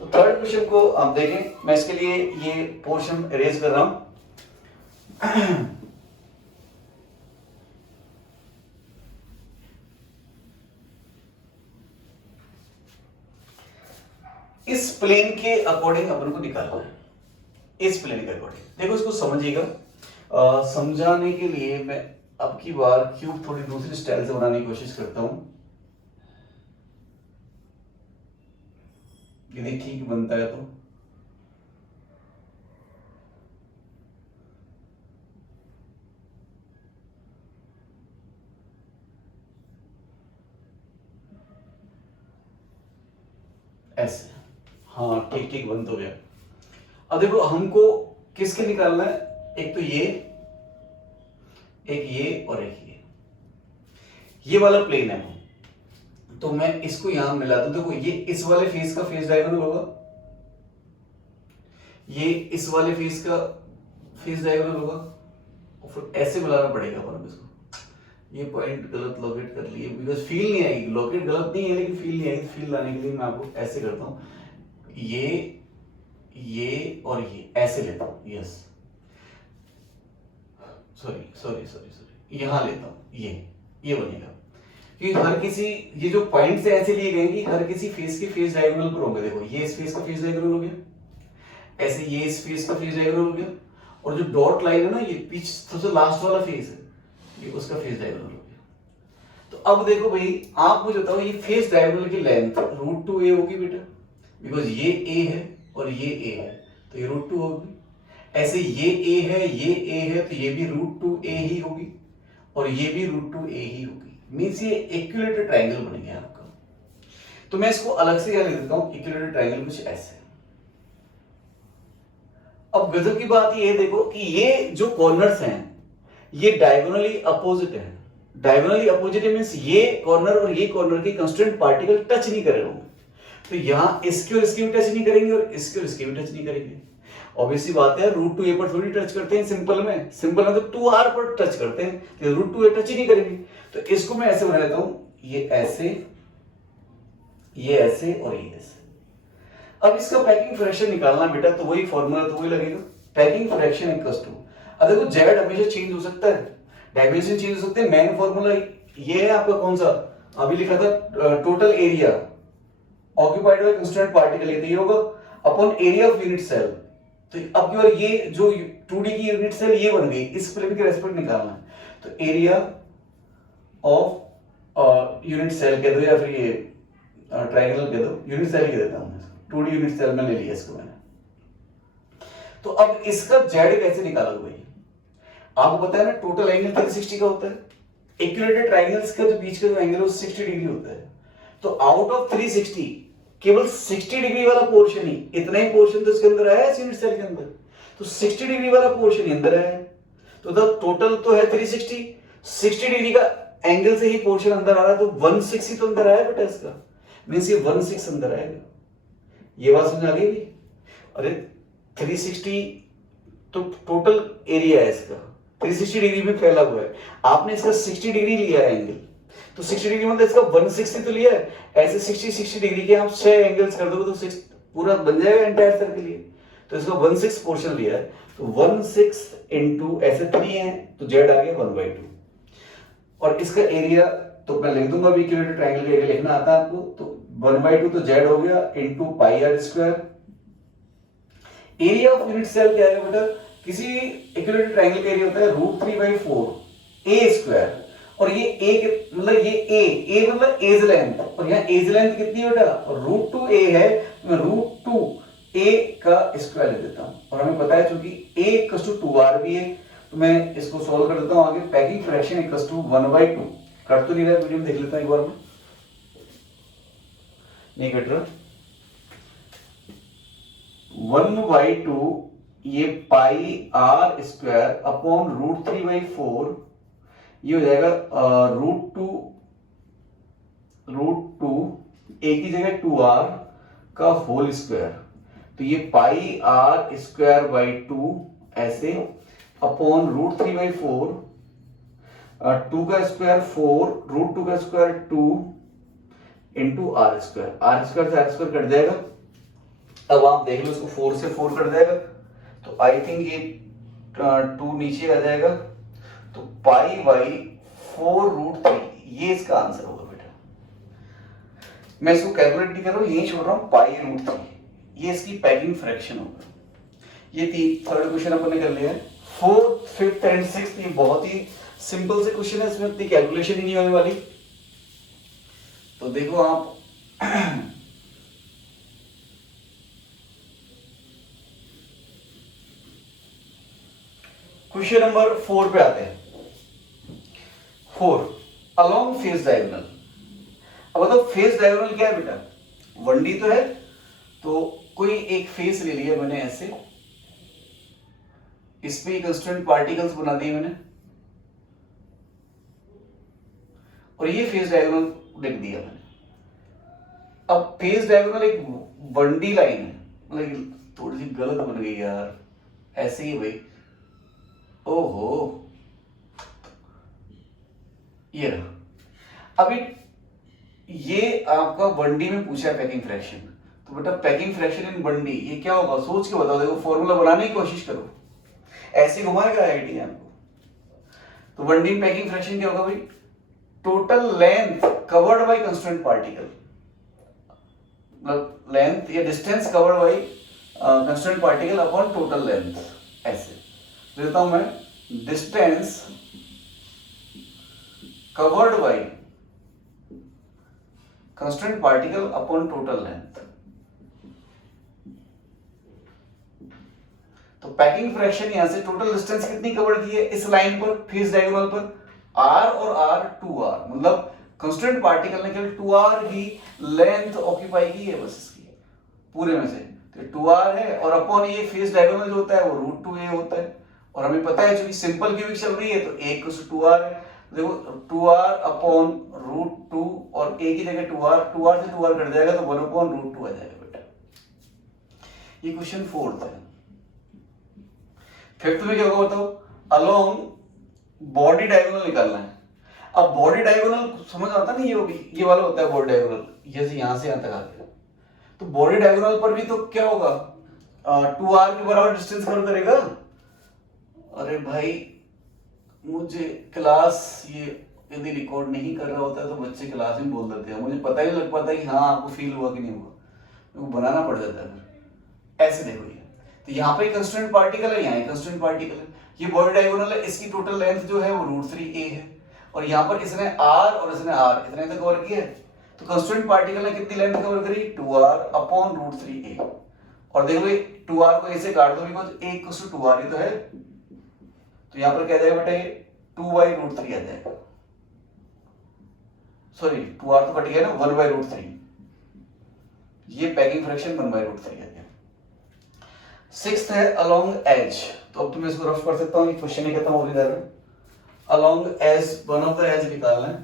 तो थर्ड क्वेश्चन को आप देखें, मैं इसके लिए ये पोर्शन इरेज कर रहा हूं। इस प्लेन के अकॉर्डिंग अपन को निकालना है, इस प्लेन के अकॉर्डिंग देखो इसको समझिएगा। समझाने के लिए मैं अब की बार क्यूब थोड़ी दूसरी स्टाइल से बनाने की कोशिश करता हूं, यदि ठीक बनता है तो। ऐसे, हाँ ठीक ठीक बन तो गया। अब देखो हमको किसके निकालना है, एक तो ये, एक ये और एक ये वाला प्लेन है, तो मैं इसको यहां मिला दूं, देखो ये इस वाले फेस का फेस डायगोनल होगा, ये इस वाले फेस का फेस डायगोनल होगा, और फिर ऐसे मिलाना पड़ेगा अपन इसको। ये पॉइंट गलत लोकेट कर लिए, बिकॉज फील नहीं आएगी, लोकेट गलत नहीं है लेकिन फील नहीं आएगी, फील लाने के लिए मैं आपको ऐसे करता हूं, ये और ये ऐसे लेता हूं, यस सॉरी यहां लेता हूं, ये बनेगा, क्योंकि हर किसी, ये जो पॉइंट्स ऐसे लिए गए कि हर किसी फेस के फेस डायगोनल पर होंगे, देखो ये इस फेस का फेस डायगोनल हो गया, ऐसे ये इस फेस का फेस डायगोनल हो गया, और जो डॉट लाइन है ना ये बीच सबसे लास्ट वाला फेस है, ये उसका फेस डायगोनल हो गया। तो अब देखो भाई आप मुझे बताओ, ये फेस डायगोनल की लेंथ √2a होगी बेटा, बिकॉज ये a है और ये a है, तो ये √2 होगी, ऐसे ये a है, ये a है, तो ये भी √2a ही होगी, और ये भी √2a ही होगी, मींस ये इक्विलेटरल ट्रायंगल बन गया आपका। तो मैं इसको अलग से क्या लिख देता हूं, इक्विलेटरल ट्रायंगल कुछ ऐसे। अब गजब की बात ये देखो कि ये जो कॉर्नर्स हैं ये डायगोनली अपोजिट है, डायगोनली अपोजिट मींस ये कॉर्नर और ये कॉर्नर के कांस्टेंट पार्टिकल टच नहीं कर रहे होंगे, तो यहां इसके और इसके भी टच नहीं करेंगे और इसके और इसके भी टच नहीं करेंगे। ऑब्वियसली बात है, √2a पर थोड़ी टच करते हैं, सिंपल में तो 2r पर टच करते हैं, तो √2a टच ही नहीं करेंगे। तो इसको मैं ऐसे बना लेता हूं, ये ऐसे और ये ऐसे। अब इसका पैकिंग फ्रैक्शन निकालना बेटा, तो वही फॉर्मूला तो वही लगेगा, पैकिंग फ्रैक्शन इक्वल्स टू, अब देखो जेड हमेशा चेंज हो सकता है, डायमेंशन चेंज हो सकते हैं, मेन फॉर्मूला ये है आपका कौन सा अभी लिखा था, total area occupied by constant particle, ये होगा upon area of unit cell. तो अब की बार ये जो 2D की यूनिट सेल ये बन गई, इस प्लेन के रेस्पेक्ट निकालना है, तो एरिया ऑफ यूनिट सेल कह दो या फिर ये ट्रायंगल कह दो, यूनिट सेल ही देता हूं मैं, 2D यूनिट सेल में ले लिया इसको मैंने। तो अब इसका जेड कैसे निकालोगे भाई, आपको पता है ना टोटल एंगल 360 का होता है, इक्विलेटरल ट्रायंगल्स का जो बीच का जो एंगल है वो 60 डिग्री होता है, तो आउट ऑफ 360 केवल 60 डिग्री वाला पोर्शन ही, इतना ही पोर्शन तो इसके अंदर आया है यूनिट सेल के अंदर, तो 60 डिग्री वाला पोर्शन ही अंदर है, तो द टोटल तो है 360, 60 डिग्री का एंगल से ही पोर्शन अंदर आ रहा है, तो 160 तो अंदर आया बेटा इसका, मींस ये 16 अंदर आएगा। ये बात समझ आ गई भी? अरे 360 तो टोटल एरिया है इसका, 360 डिग्री में फैला हुआ है, आपने इसका 60 डिग्री लिया है एंगल, तो 60 डिग्री मतलब इसका 160 तो लिया है, ऐसे 60 डिग्री के आप 6 एंगल्स कर दोगे तो 6 पूरा बन जाएगा एंटायर सर्कल के लिए, तो इसका 16 पोर्शन लिया है, तो 16 इंटू ऐसे 3 है तो जेड आ गया 1/2, और इसका एरिया तो मैं लिख दूंगा, अभी इक्विलेटरल ट्रायंगल का एरिया लिखना आता है आपको, तो 1/2 तो जेड हो गया into pi r square. Area of unit cell क्या है बेटा, किसी इक्विलेटरल ट्रायंगल का एरिया होता है √3/4 ए स्क्वायर, और ये ए मतलब ये ए मतलब एज लेंथ, और यहाँ एज लेंथ कितनी है बेटा, √2a है, मैं √2a का स्क्वायर ले देता हूँ, और हमें पता है चूंकि a = 2r भी है, तो मैं इसको सॉल्व कर देता हूँ आगे, पैकिंग फ्रैक्शन = 1/2, कट तो नहीं रहा, वीडियो में देख लेता हूँ एक बार में, नहीं कट रहा, 1/2 ये पाई आर स्क्वायर अपॉन √3/4, ये हो जाएगा √2 ए की जगह 2r का होल स्क्वायर, तो ये पाई आर स्क्वायर बाई 2 ऐसे अपॉन √3/4, 2 का स्क्वायर 4, √2 का square 2 into r square, r square से आर स्क्वायर कट जाएगा, अब आप देख लो इसको 4 से 4 कट जाएगा, तो आई थिंक ये 2 नीचे आ जाएगा, तो पाई बाई 4√3, ये इसका आंसर होगा बेटा। मैं इसको कैलकुलेट नहीं कर रहा हूं, यही छोड़ रहा हूं, पाई√3, ये इसकी पैकिंग फ्रैक्शन होगा। ये थर्ड क्वेश्चन अपन ने कर लिया है। फोर्थ, फिफ्थ एंड सिक्स्थ ये बहुत ही सिंपल से क्वेश्चन है, इसमें इतनी कैलकुलेशन ही नहीं होने वाली। तो देखो आप क्वेश्चन नंबर 4 पे आते हैं। 4 अलोंग फेस डायगोनल। अब बताओ फेस डायगोनल क्या है बेटा, 1D तो है, तो कोई एक फेस ले लिया मैंने ऐसे, इस पे कंस्टेंट पार्टिकल्स बना दिए मैंने, और ये फेस डायगोनल लिख दिया मैंने। अब फेस डायगोनल एक 1D लाइन है, मतलब थोड़ी सी गलत बन गई यार, ऐसे ही भाई, ओहो ये रहा। अभी ये आपका 1D में पूछा है पैकिंग फ्रैक्शन, तो बेटा पैकिंग फ्रैक्शन इन 1D ये क्या होगा, सोच के बताओ, देखो फॉर्मूला बनाने की कोशिश करो, ऐसे घुमाएगा आईआईटी आपको। तो 1D में पैकिंग फ्रैक्शन क्या होगा भाई, total length covered by constant particle, मतलब लेंथ या distance covered by constant particle upon total length, ऐसे देता हूं मैं, distance covered by constant particle upon total length. तो पैकिंग फ्रैक्शन यहां से टोटल डिस्टेंस कितनी कवर की है इस लाइन पर, फेस डायगोनल पर, r और r 2r, मतलब कांस्टेंट पार्टिकल ने केवल 2r ही लेंथ ऑक्यूपाई की है बस इसकी पूरे में से, तो 2r है, और अपॉन ये फेस डायगोनल जो होता है वो √2a होता है, और हमें पता है चूंकि सिंपल क्यूबिक चल रही है तो a = 2r है, देखो 2r अपॉन √2, और a की जगह 2r से 2r कट जाएगा तो 1/√2 आ जाएगा बेटा। ये क्वेश्चन 4th है। 5th में क्या होगा बताओ, अलोंग बॉडी डायगोनल निकालना है। अब बॉडी डायगोनल समझ आता नहीं, ये वाला होता है बॉडी डायगोनल, जैसे यहां से यहां तक आ गया, तो बॉडी डायगोनल पर भी तो क्या होगा, 2r के बराबर डिस्टेंस कवर करेगा। अरे भाई मुझे क्लास ये यदि रिकॉर्ड नहीं कर रहा होता है तो बच्चे क्लास में बोल देते हैं, मुझे पता ही नहीं लग पाता कि हाँ आपको फील हुआ कि नहीं हुआ, तो बनाना पड़ जाता है फिर। ऐसे देखो ये, तो यहाँ पे कंस्टेंट पार्टिकल है, यहाँ कंस्टेंट पार्टिकल है, ये बॉडी डायगोनल है, इसकी टोटल लेंथ जो है वो √3a है, और यहाँ पर इसने r और इसने r इतने तक कवर किया है, तो कंस्टेंट पार्टिकल ने कितनी लेंथ कवर करी 2r अपॉन √3a। और देखो ये 2r को ऐसे काट दो because a equals to 2r ही तो है, तो यहाँ पर क्या जाएगा बेटा, ये 2/√3 आ जाएगा, सॉरी 2r तो कट गया ना, 1/√3, ये पैकिंग फ्रैक्शन 1/√3 आ गया। सिक्स्थ है अलोंग एज, तो अब तुम इसको रफ कर सकता हूँ, क्वेश्चन ही खत्म हो गया है। Along edge, one of the edge निकालना है,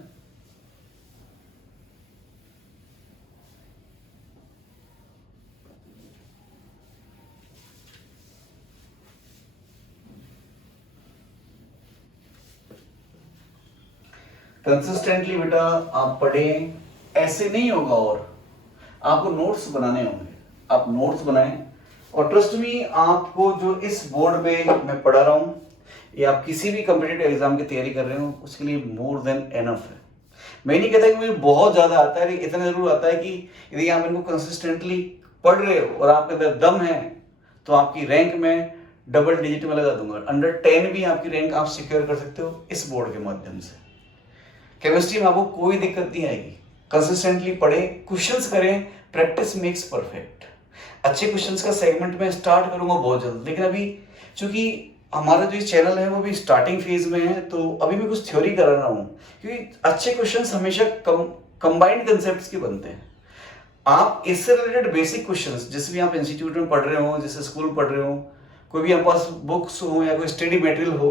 कंसिस्टेंटली बेटा आप पढ़ें, ऐसे नहीं होगा, और आपको नोट्स बनाने होंगे, आप नोट्स बनाएं, और ट्रस्ट मी आपको जो इस बोर्ड पे मैं पढ़ा रहा हूँ, ये आप किसी भी कॉम्पिटिटिव एग्जाम की तैयारी कर रहे हो उसके लिए मोर देन एनफ है। मैं नहीं कहता कि मुझे बहुत ज्यादा आता है, लेकिन इतना जरूर आता है कि यदि आप इनको कंसिस्टेंटली पढ़ रहे हो और आपके अंदर दम है तो आपकी रैंक में डबल डिजिट में लगा दूंगा, अंडर 10 भी आपकी रैंक आप सिक्योर कर सकते हो इस बोर्ड के माध्यम से। केमिस्ट्री में आपको कोई दिक्कत नहीं आएगी, कंसिस्टेंटली पढ़ें, क्वेश्चंस करें, प्रैक्टिस मेक्स परफेक्ट। अच्छे क्वेश्चंस का सेगमेंट में स्टार्ट करूंगा बहुत जल्द, लेकिन अभी चूंकि हमारा जो चैनल है वो भी स्टार्टिंग फेज में है, तो अभी मैं कुछ थ्योरी करा रहा हूँ, क्योंकि अच्छे क्वेश्चंस हमेशा कंबाइंड कंसेप्ट्स के बनते हैं। आप इससे रिलेटेड बेसिक क्वेश्चंस, जिस भी आप इंस्टीट्यूट में पढ़ रहे हो, जिस स्कूल पढ़ रहे हो, कोई भी आपके पास बुक्स हो या कोई स्टडी मटेरियल हो,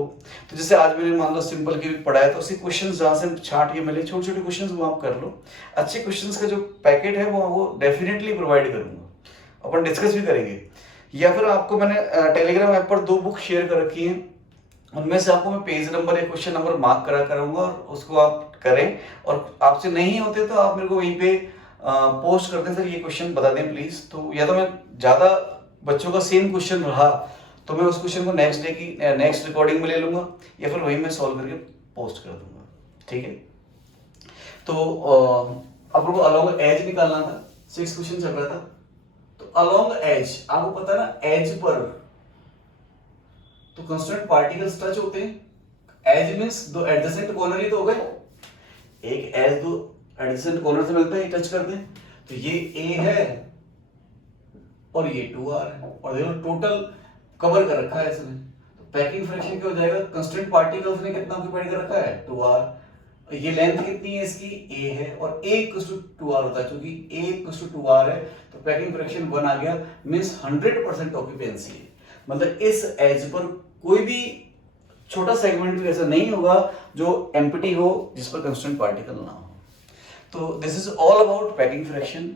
तो जैसे आज मैंने मान लो सिंपल की पढ़ाया, तो उसी क्वेश्चंस जहाँ से छांट के मिले छोटे छोटे क्वेश्चंस वो आप कर लो। अच्छे क्वेश्चंस का जो पैकेट है वो डेफिनेटली प्रोवाइड करूंगा, अपन डिस्कस भी करेंगे। या फिर आपको मैंने टेलीग्राम ऐप पर 2 बुक शेयर कर रखी हैं, उनमें से आपको मैं पेज नंबर या क्वेश्चन नंबर मार्क करा करूंगा, और उसको आप करें, और आपसे नहीं होते तो आप मेरे को वहीं पे पोस्ट कर दें, सर ये क्वेश्चन बता दें प्लीज। तो या तो मैं ज़्यादा बच्चों का सेम क्वेश्चन रहा तो मैं उस क्वेश्चन को नेक्स्ट डे की नेक्स्ट रिकॉर्डिंग में ले लूंगा, या फिर वही मैं सॉल्व करके पोस्ट कर दूंगा, ठीक है। तो अपन को अलोंग एज निकालना था, 6 क्वेश्चन चल रहा था। तो अलोंग एज आपको पता है ना, एज पर तो कांस्टेंट पार्टिकल्स टच होते हैं। एज मींस दो एडजेसेंट कॉर्नर ही तो हो गए, एक एज दो एडजेसेंट कॉर्नर से मिलते हैं, टच करते हैं, तो ये ए है और ये 2r है, और देखो टोटल कवर कर रखा है इसने, तो पैकिंग फ्रैक्शन क्या हो जाएगा, कांस्टेंट पार्टिकल्स ने कितना ऑक्यूपाइड कर रखा है 2r, ये लेंथ कितनी है इसकी a है, और a इक्वल्स टू 2r होता है, क्योंकि a इक्वल्स टू 2r है तो पैकिंग फ्रैक्शन 1 आ गया, मींस 100% ऑक्यूपेंसी है। मतलब इस एज पर कोई भी छोटा सेगमेंट भी ऐसा नहीं होगा जो एम्प्टी हो जिस पर कांस्टेंट पार्टिकल ना हो। तो this is all about packing fraction.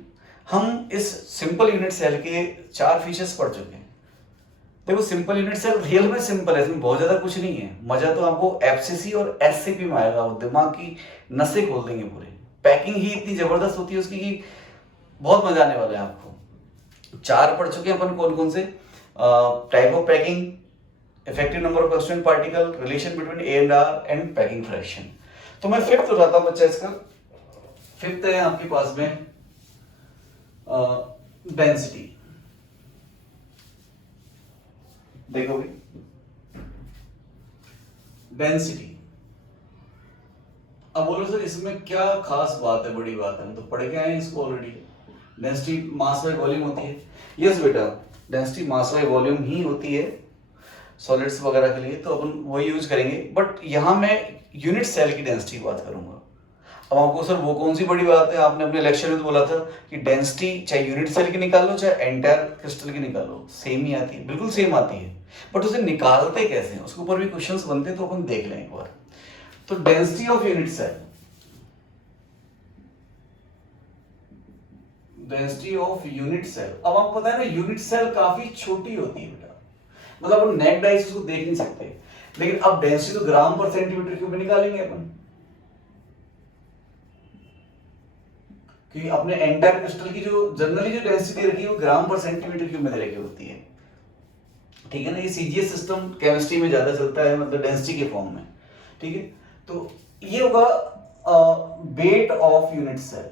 हम इस सिंपल यूनिट सेल के 4 फीचर्स पढ़ चुके हैं। देखो सिंपल यूनिट सेल रियल में सिंपल है, इसमें बहुत ज्यादा कुछ नहीं है, मजा तो आपको एफसीसी और एससीपी में आएगा, वो दिमाग की नसें खोल देंगे पूरे। पैकिंग ही इतनी जबरदस्त होती है उसकी कि बहुत मजा आने वाला है आपको। 4 पढ़ चुके हैं अपन, कौन कौन से, type of packing, effective number of constant particle, relation between A and R, and packing fraction. तो मैं 5th उठाता हूं बच्चा इसका। 5th है आपके पास में डेंसिटी। देखो भी डेंसिटी, अब बोलो सर इसमें क्या खास बात है, बड़ी बात है, हम तो पढ़ के आए हैं इसको already. Density mass by volume होती है। यस बेटा, डेंसिटी मास बाय वॉल्यूम ही होती है सॉलिड्स वगैरह के लिए, तो अपन वही यूज करेंगे, बट यहां मैं यूनिट सेल की डेंसिटी की बात करूंगा। अब आपको सर वो कौन सी बड़ी बात है, आपने अपने लेक्चर में तो बोला था कि डेंसिटी चाहे यूनिट सेल की निकालो चाहे एंटायर क्रिस्टल की निकालो सेम ही आती है, बिल्कुल सेम आती है, बट उसे निकालते कैसे हैं उसके ऊपर भी क्वेश्चंस बनते हैं, तो अपन देख लें एक बार। तो density of unit cell, density of unit cell, अब आपको पता है ना यूनिट सेल काफी छोटी होती है बेटा, मतलब अपन नेक डाइस को देख नहीं सकते, लेकिन अब डेंसिटी तो ग्राम पर सेंटीमीटर क्यूब में निकालेंगे अपन, कि अपने एंटायर क्रिस्टल की जो जनरली जो डेंसिटी रखी है वो ग्राम पर सेंटीमीटर क्यूब में दे रखी होती है। ठीक है ना, ये सीजीएस सिस्टम केमिस्ट्री में ज्यादा चलता है, मतलब डेंसिटी के फॉर्म में। ठीक है, तो ये होगा weight of unit cell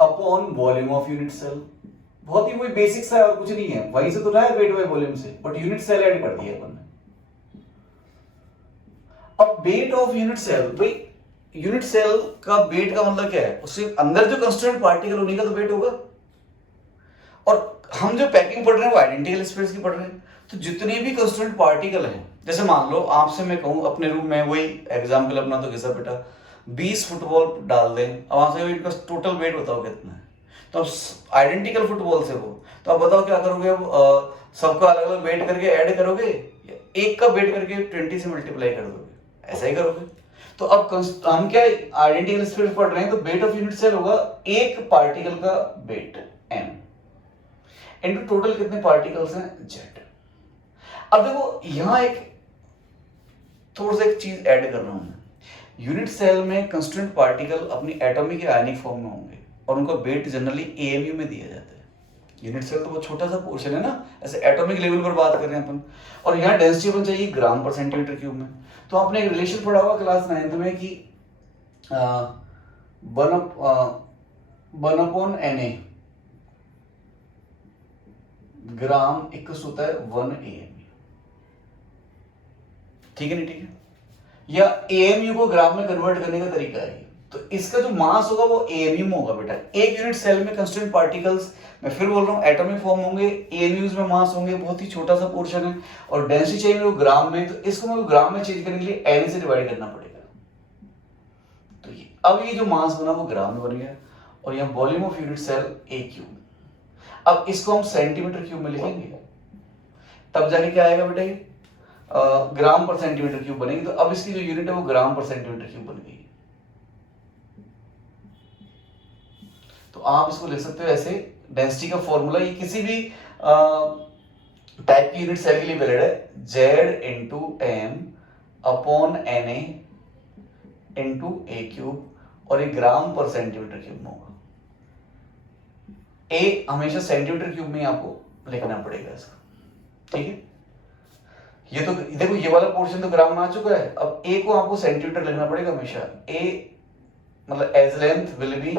upon volume of unit cell. बहुत ही कोई बेसिक सा है और कुछ नहीं है, वहीं से तो ना है वेट बाय वॉल्यूम से, बट यूनिट सेल ऐड कर दिया अपन ने। अब वेट ऑफ यूनिट सेल, भाई यूनिट सेल का वेट का मतलब क्या है, उससे अंदर जो कंस्टिट्यूएंट पार्टिकल उन्हीं का तो वेट होगा। और हम जो पैकिंग पढ़ रहे हैं वो आइडेंटिकल स्पेस की पढ़ रहे हैं, तो जितने भी कंस्टिट्यूएंट पार्टिकल हैं, जैसे मान लो आपसे मैं कहूं अपने रूम में, वही एग्जांपल अपना तो कैसा बेटा 20 फुटबॉल डाल दें, अब वहां से इनका टोटल वेट बताओ कितना है, तो आइडेंटिकल फुटबॉल से वो, तो अब बताओ क्या करोगे, अब सबका अलग अलग वेट करके ऐड करोगे या एक का वेट करके 20 से मल्टीप्लाई कर दोगे, ऐसा ही करोगे। तो अब हम क्या आइडेंटिकल स्पेस पढ़ रहे हैं, तो वेट ऑफ यूनिट सेल होगा एक पार्टिकल का वेट m इनटू टोटल कितने पार्टिकल्स हैं z। अब देखो यहां एक थोड़ा सा एक चीज ऐड कर रहा हूं मैं, यूनिट सेल में कंस्टिट्यूएंट पार्टिकल अपनी एटॉमिक या आयनिक फॉर्म में होंगे और उनका वेट जनरली एएमयू में दिया जाता है। यूनिट सेल तो बहुत छोटा सा पोर्शन है ना, ऐसे एटॉमिक लेवल पर बात कर रहे हैं अपन, और यहाँ डेंसिटी अपन चाहिए ग्राम पर सेंटीमीटर क्यूब में। तो आपने एक रिलेशन पढ़ा होगा क्लास 9th में कि वन अपॉन Na ग्राम इक्वल होता है 1 AMU। ठीक है नहीं, ठीक है, या AMU को ग्राम में कन्वर्ट करने का तरीका है। तो इसका जो मास होगा वो AMU में होगा बेटा। एक यूनिट सेल में कंस्टिट्यूएंट पार्टिकल्स, मैं फिर बोल रहा हूँ, एटॉमिक फॉर्म होंगे, AMUs में मास होंगे, बहुत ही छोटा सा पोर्शन है, और डेंसिटी चाहिए मेरे को ग्राम में, तो इसको मेरे को ग्राम में चेंज करने के लिए Na से डिवाइड करना पड़ेगा। तो अब ये जो मास बना वो ग्राम में बन गया, और यहाँ volume of unit cell AQ। अब इसको हम सेंटीमीटर क्यूब में लिखेंगे, तब जाके क्या आएगा बेटा, ये ग्राम पर सेंटीमीटर क्यूब बनेगी। तो अब इसकी जो यूनिट है वो ग्राम पर सेंटीमीटर क्यूब बन गई। तो आप इसको लिख सकते हो ऐसे, डेंसिटी का फॉर्मूला, ये किसी भी टाइप की यूनिट सेल के लिए वैलिड है, Z into M upon Na into a cube, और ये ग्राम पर सेंटीमीटर क्यूब में होगा। ए हमेशा सेंटीमीटर क्यूब में आपको लिखना पड़ेगा इसका। ठीक है, ये तो देखो ये वाला पोर्शन तो ग्राम में आ चुका है, अब ए को आपको सेंटीमीटर लिखना पड़ेगा हमेशा। ए मतलब edge length will be,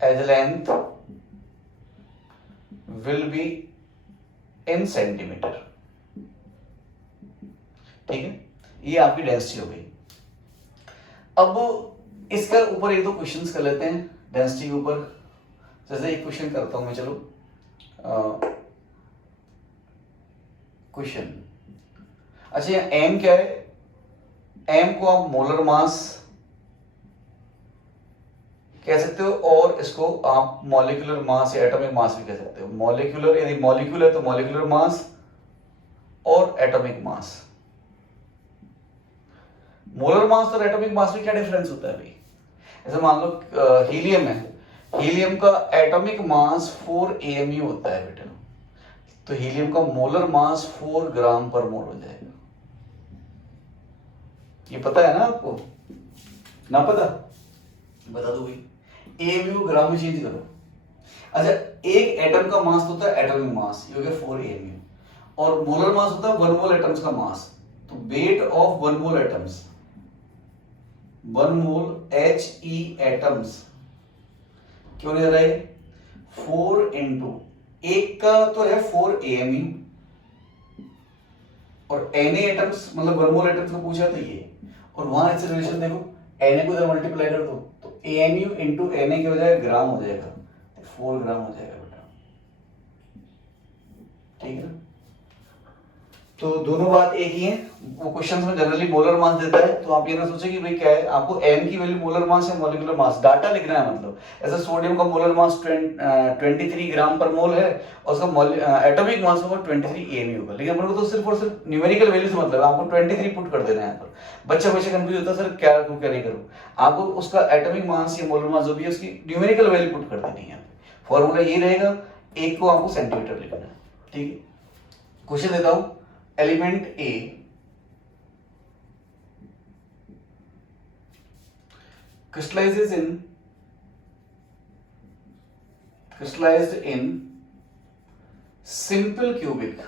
edge length will be in centimetre. ठीक है, ये आपकी डेंसिटी हो गई। अब इसका ऊपर एक दो क्वेश्चंस कर लेते हैं डेंसिटी के ऊपर। जैसे एक क्वेश्चन करता हूं मैं, चलो क्वेश्चन, अच्छा यहाँ एम क्या है, एम को आप मोलर मास कह सकते हो, और इसको आप मॉलिक्यूलर मास या एटॉमिक मास भी कह सकते हो। मॉलिक्यूलर, यदि मॉलिक्यूल है तो मॉलिक्यूलर मास और एटॉमिक मास। मोलर मास और एटॉमिक मास में क्या डिफरेंस होता है भाई, ऐसे मान लो हीलियम है, हीलियम का एटॉमिक मास 4 AMU होता है बेटा, तो हीलियम का मोलर मास 4 ग्राम पर मोल हो जाएगा। ये पता है ना आपको, ना पता बता दो भाई, AMU ग्राम में चेंज करो। अच्छा, एक एटम का मास होता है एटॉमिक मास, ये हो गया 4 AMU, और मोलर मास होता है 1 मोल एटम्स का मास, तो weight of 1 mole atoms, 1 mole HE atoms क्यों नहीं रहा है, 4 इंटू एक का तो है 4 AMU, और Na एटम्स मतलब 1 मोल एटम्स का पूछा तो ये, और वहां ऐसे रिलेशन देखो, Na को इधर मल्टीप्लाई कर दो तो AMU इंटू Na की बजाय ग्राम हो जाएगा, तो 4 ग्राम हो जाएगा बेटा। ठीक है ना, तो दोनों बात एक ही है। वो क्वेश्चंस में जनरली मोलर मास देता है, तो आप ये ना सोचे कि भाई क्या है, आपको m की वैल्यू मोलर मास या मॉलिक्यूलर मास डाटा लिखना है। मतलब ऐसा सोडियम का मोलर मास 23 ग्राम पर मोल है, और उसका एटॉमिक मास होगा 23 AMU का, लेकिन अपन को तो सिर्फ और सिर्फ न्यूमेरिकल वैल्यू से मतलब है, आपको 23 पुट कर देना है यहाँ पर। बच्चा बच्चा कंफ्यूज होता है सर क्या करूँ क्या नहीं करूँ, आपको उसका एटॉमिक मास या मोलर मास जो भी है उसकी न्यूमेरिकल वैल्यू पुट कर देनी है। फॉर्मूला ये रहेगा, एक को आपको सेंटीमीटर लिखना है। ठीक है, क्वेश्चन देता हूं, element A crystallizes in crystallized in simple cubic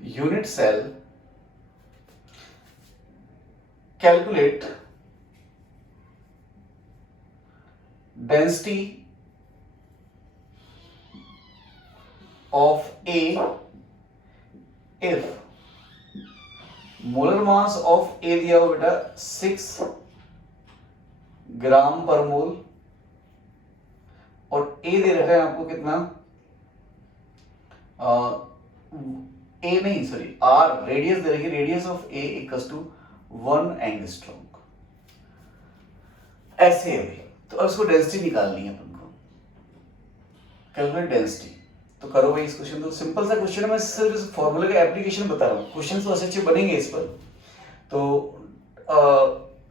unit cell, calculate density of A if molar mass of A दिया हो बेटा 6 ग्राम पर मोल, और ए दे रखा है आपको कितना, ए नहीं सॉरी आर रेडियस दे रखी है, radius of A equals to 1 angstrom. ऐसे है भाई, तो अब इसको डेंसिटी निकालनी है अपन को, कैलकुलेट डेंसिटी। तो करो भाई इस क्वेश्चन, तो सिंपल सा क्वेश्चन है, मैं सिर्फ इस फॉर्मूले का एप्लीकेशन बता रहा हूँ, क्वेश्चन तो अच्छे बनेंगे इस पर। तो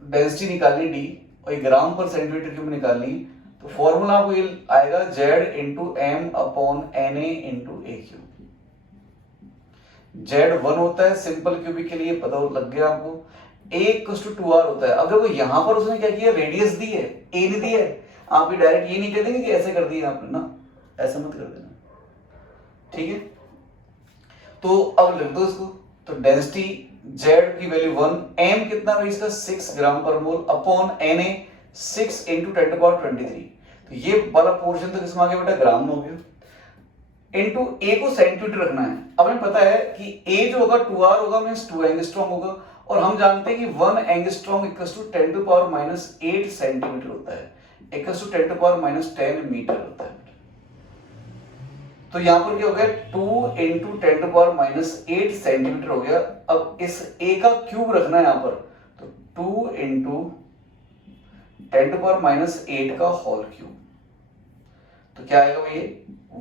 डेंसिटी निकालनी डी और ग्राम पर सेंटीमीटर क्यूब निकालनी, तो फॉर्मूला आपको ये आएगा Z into M upon N A into a cube. Z 1 होता है सिंपल क्यूबिक के लिए, पता लग गया आपको। A इक्वल्स टू 2R होता है। अब देखो यहाँ पर उसने क्या किया, रेडियस दी है, A नहीं दी है, आप डायरेक्ट ये नहीं कह देंगे कि ऐसे कर दिया आपने ना, ऐसा मत कर देना, ठीक है। तो अब लिख दो इसको, तो डेंसिटी Z की वैल्यू 1, M कितना है इसका 6 ग्राम per mole upon Na 6 into 10⁻23, तो ये वाला पोर्शन तो किसमें आ गया बेटा, ग्राम में हो गया, इनटू A को सेंटीमीटर रखना है। अब हमें पता है कि A जो होगा 2R होगा, मींस 2 एंगस्ट्रॉम होगा, और हम जानते हैं कि 1 एंगस्ट्रॉम इक्वल्स टू 10⁻⁸ सेंटीमीटर होता है, इक्वल्स टू 10⁻⁻10 मीटर होता है। तो यहां पर क्या हो गया, 2 इंटू 10⁻⁸ सेंटीमीटर हो गया। अब इस A का क्यूब रखना है यहां पर, तो 2 इंटू 10⁻⁸ का होल क्यूब, तो क्या आएगा ये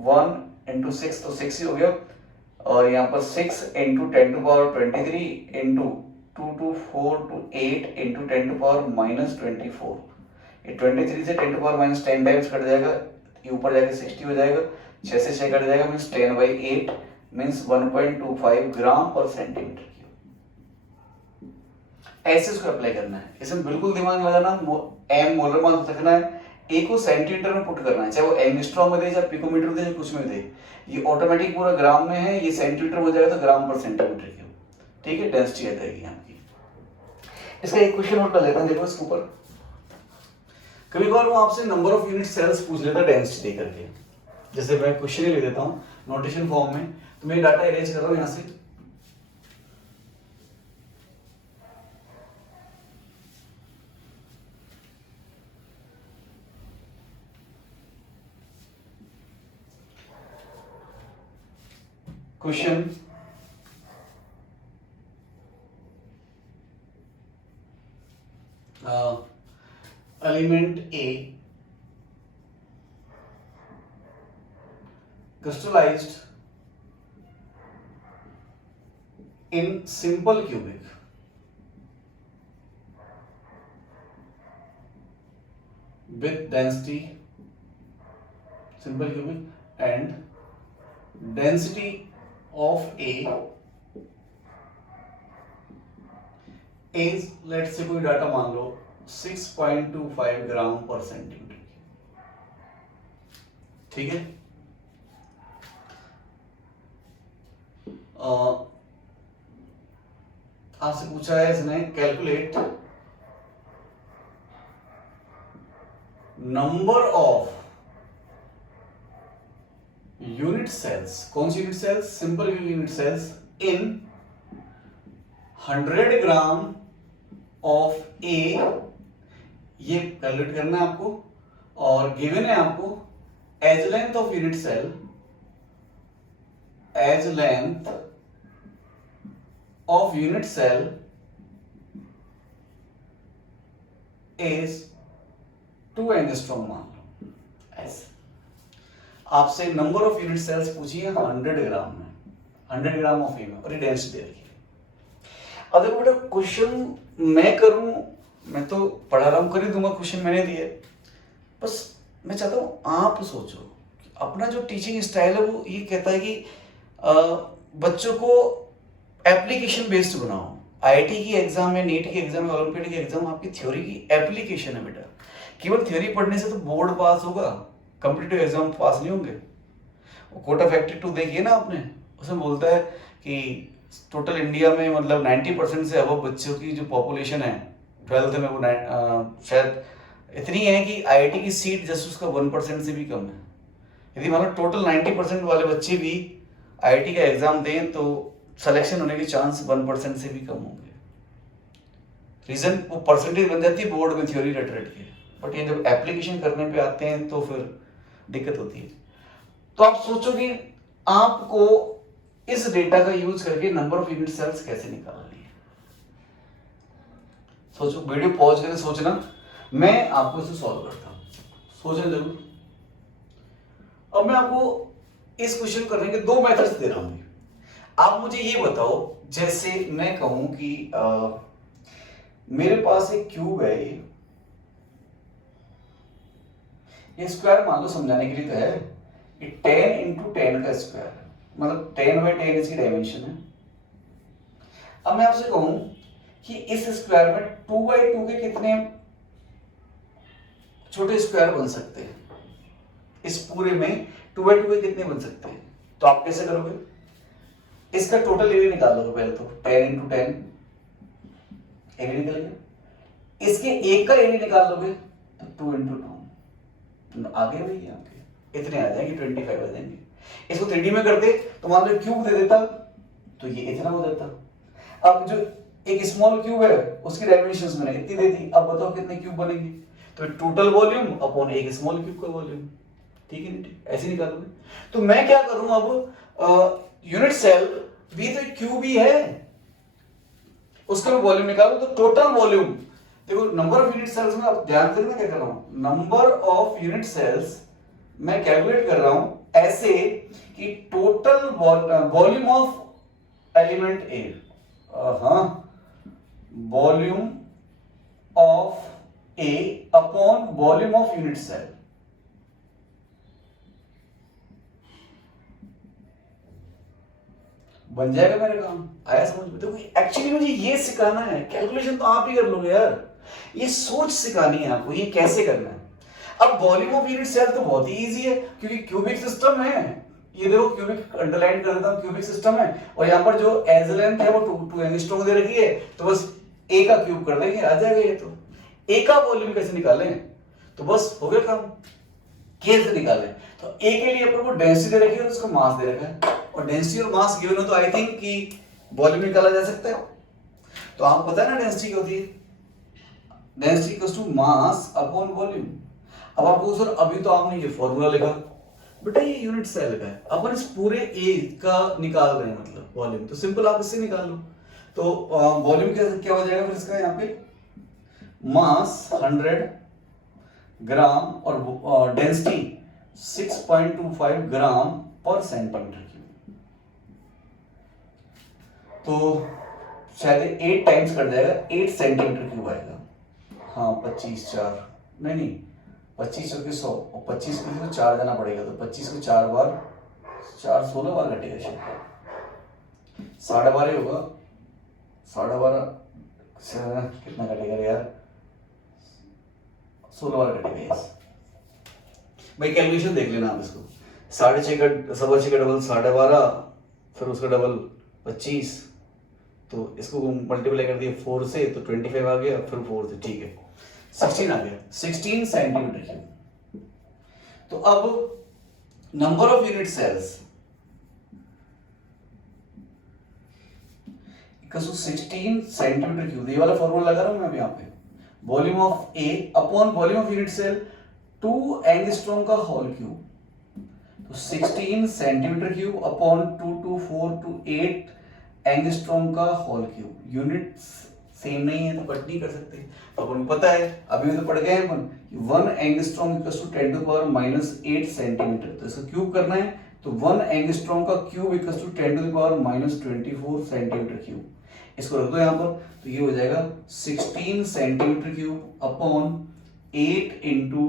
1 इंटू 6, तो 6 ही हो गया, और यहाँ पर 6 into 10⁻23 into 2 to 4 to 8 into 10⁻⁻24, ये 23 से 10⁻⁻10 टाइम्स कट जाएगा, ये ऊपर जाके 60 हो जाएगा, 6 से 6 कट जाएगा, मीन्स 10/8 मीन्स 1.25 ग्राम पर सेंटीमीटर क्यूब। ऐसे इसको अप्लाई करना है, इसमें बिल्कुल दिमाग लगाना, एम मोलर मास रखना है, ए को सेंटीमीटर में पुट करना है, चाहे वो एंगस्ट्रॉम में दे, चाहे पिकोमीटर में दे, चाहे कुछ में दे, ये ऑटोमेटिक पूरा ग्राम में है, ये सेंटीमीटर हो जाएगा तो ग्राम पर सेंटीमीटर क्यूब, ठीक है, डेंसिटी आ जाएगी आपकी। इसका एक क्वेश्चन और कर लेता हूं, देखो इसके ऊपर, कभी कभार वो आपसे नंबर ऑफ यूनिट सेल्स पूछ लेता है डेंसिटी दे करके, जैसे मैं क्वेश्चन ही लिख देता हूँ नोटेशन फॉर्म में, तो मैं डाटा अरेंज कर रहा हूँ यहाँ से, question element A crystallized in simple cubic with density, simple cubic, and density of A is, let's say कोई डाटा मान लो 6.25 ग्राम पर सेंटीमीटर, ठीक है। आपसे पूछा है इसने calculate number of unit cells, कौन सी unit cells, simple unit cells in 100 gram of A, ये कैलकुलेट करना है आपको, और गिवन है आपको edge length of unit cell, edge length of unit cell is 2 angstrom मान लो, ऐसे आपसे नंबर ऑफ यूनिट सेल्स पूछी है 100 ग्राम में, 100 ग्राम ऑफ ए में, और ये डेंसिटी दे रखी है। अब देखो बेटा क्वेश्चन मैं करूं, मैं तो पढ़ा रहा हूं, कर ही दूंगा, क्वेश्चन मैंने दिए, बस मैं चाहता हूं आप सोचो, अपना जो टीचिंग स्टाइल है वो ये कहता है कि बच्चों को एप्लीकेशन बेस्ड बनाओ, आईआईटी की एग्जाम है, नीट की एग्जाम है, ओलंपियाड की एग्जाम आपकी थ्योरी की एप्लीकेशन है बेटा। केवल थ्योरी पढ़ने से तो बोर्ड पास होगा, कॉम्पिटिटिव एग्जाम पास नहीं होंगे। कोटा फैक्ट्री 2 देखिए ना आपने, उसमें बोलता है कि टोटल इंडिया में मतलब 90% से अबव बच्चों की जो पॉपुलेशन है 12th में, वो शायद इतनी है कि आईआईटी की सीट जस्ट उसका 1% से भी कम है। यदि मान लो टोटल 90% वाले बच्चे भी आईआईटी का एग्जाम दें तो सिलेक्शन होने के चांस 1% से भी कम होंगे। रीजन वो परसेंटेज बन जाती है बोर्ड में थ्योरी रट रट के, बट ये जब एप्लीकेशन करने पे आते हैं तो फिर दिक्कत होती है। तो आप सोचो कि आपको इस डेटा का यूज करके नंबर ऑफ यूनिट सेल्स कैसे निकालनी है। सोचो, वीडियो पॉज करके सोचना, मैं आपको इसे सॉल्व करता हूं, सोचना जरूर। अब मैं आपको इस क्वेश्चन करने के 2 मेथड्स दे रहा हूं। आप मुझे ये बताओ, जैसे मैं कहूं कि मेरे पास एक क्यूब है, ये स्क्वायर मान लो, समझाने के लिए तो है, ये 10 into 10 का स्क्वायर है, मतलब 10/10 इसकी डायमेंशन है। अब मैं आपसे कहूं कि इस स्क्वायर में 2/2 के कितने छोटे स्क्वायर बन सकते हैं, इस पूरे में 2/2 के कितने बन सकते हैं, तो आप कैसे करोगे? इसका टोटल एरिया निकालोगे पहले तो, 10 into 10 एरिया निकल गया। इसके एक का एरिया निकाल लोगे तो 2 into 2 आगे भाई, आपके इतने आ जाएंगे, 25 आ जाएंगे। इसको 3D में करते तो मान लो क्यूब दे देता तो ये इतना हो जाता। अब जो एक स्मॉल क्यूब है उसकी डायमेंशंस मैंने इतनी दे दी, अब बताओ कितने क्यूब बनेंगे, तो टोटल वॉल्यूम अपॉन एक स्मॉल क्यूब का वॉल्यूम, ठीक है? ठीक, ऐसे निकालोगे। तो मैं क्या करूं अब, यूनिट सेल भी तो क्यूब ही है, उसका मैं वॉल्यूम निकालूं तो टोटल वॉल्यूम, देखो नंबर ऑफ यूनिट सेल्स में आप ध्यान से, मैं क्या कर रहा हूं, नंबर ऑफ यूनिट सेल्स मैं कैलकुलेट कर रहा हूं ऐसे कि total volume of element A, हाँ, volume of A upon volume of unit cell. बन जाएगा मेरा काम, आया समझ में? देखो एक्चुअली मुझे ये सिखाना है, कैलकुलेशन तो आप ही कर लोगे यार, ये सोच सिखानी है आपको, ये कैसे करना है। अब वॉल्यूम ऑफ यूनिट सेल तो बहुत ही इजी है, क्योंकि क्यूबिक सिस्टम है, ये देखो क्यूबिक अंडरलाइन कर देता हूं, क्यूबिक सिस्टम है, और यहाँ पर जो एज लेंथ है वो 2 एंगस्ट्रॉम दे रखी है, तो बस ए का क्यूब कर देंगे, आ जाएगा ये। तो ए का वॉल्यूम कैसे निकालें, तो बस हो गया काम, कैसे निकालें, तो ए के लिए अपन को डेंसिटी दे रखी है और उसका मास दे रखा है, और डेंसिटी और मास गिवन हो तो आई थिंक कि वॉल्यूम निकाला जा सकता है। तो आपको पता है ना डेंसिटी क्या होती है, density equals to mass upon volume. अब आपको सर अभी तो आपने ये फॉर्मूला लिखा, बेटा ये यूनिट सेल का है, अपन इस पूरे ए का निकाल रहे हैं मतलब वॉल्यूम, तो सिंपल आप इससे निकाल लो। तो वॉल्यूम क्या हो जाएगा फिर इसका, यहाँ पे मास 100 ग्राम और डेंसिटी 6.25 ग्राम पर सेंटीमीटर क्यूब। तो शायद 8 टाइम्स कर जाएगा, 8 सेंटीमीटर क्यूब आएगा। हाँ 25×4 नहीं 25 के 100 और 25 के लिए 4 जाना पड़ेगा, तो 25 को 4 बार 4 16 बार घटेगा शायद, 12.5 होगा, 12.5 कितना घटेगा यार, 16 बार घटेगा। यस भाई कैलकुलेशन देख लेना आप इसको, 6.5 का 6.25 का डबल 12.5, फिर उसका डबल 25, तो इसको मल्टीप्लाई कर दिया 4 से तो 25 आ गया, फिर 4 से, ठीक है 16 आ गया, 16 सेंटीमीटर क्यूब। तो अब number of unit cells 16 centimetre cube, ये वाला फॉर्मूला लगा रहा हूं मैं अभी यहाँ पे, volume of A upon volume of unit cell 2 angstrom का होल क्यूब, तो 16 centimetre cube upon 2 to 4 to 8 angstrom का होल क्यूब। यूनिट्स सेम नहीं है तो कट नहीं कर सकते, तो अपन को पता है, अभी तो पढ़ गए हैं अपन, 1 एंगस्ट्रॉम इक्वल्स टू 10⁻⁸ सेंटीमीटर, तो इसको क्यूब करना है, तो 1 एंगस्ट्रॉम का cube equals to 10⁻24 centimetre cube. इसको रख दो यहाँ पर, तो ये हो जाएगा 16 सेंटीमीटर क्यूब अपॉन 8 इंटू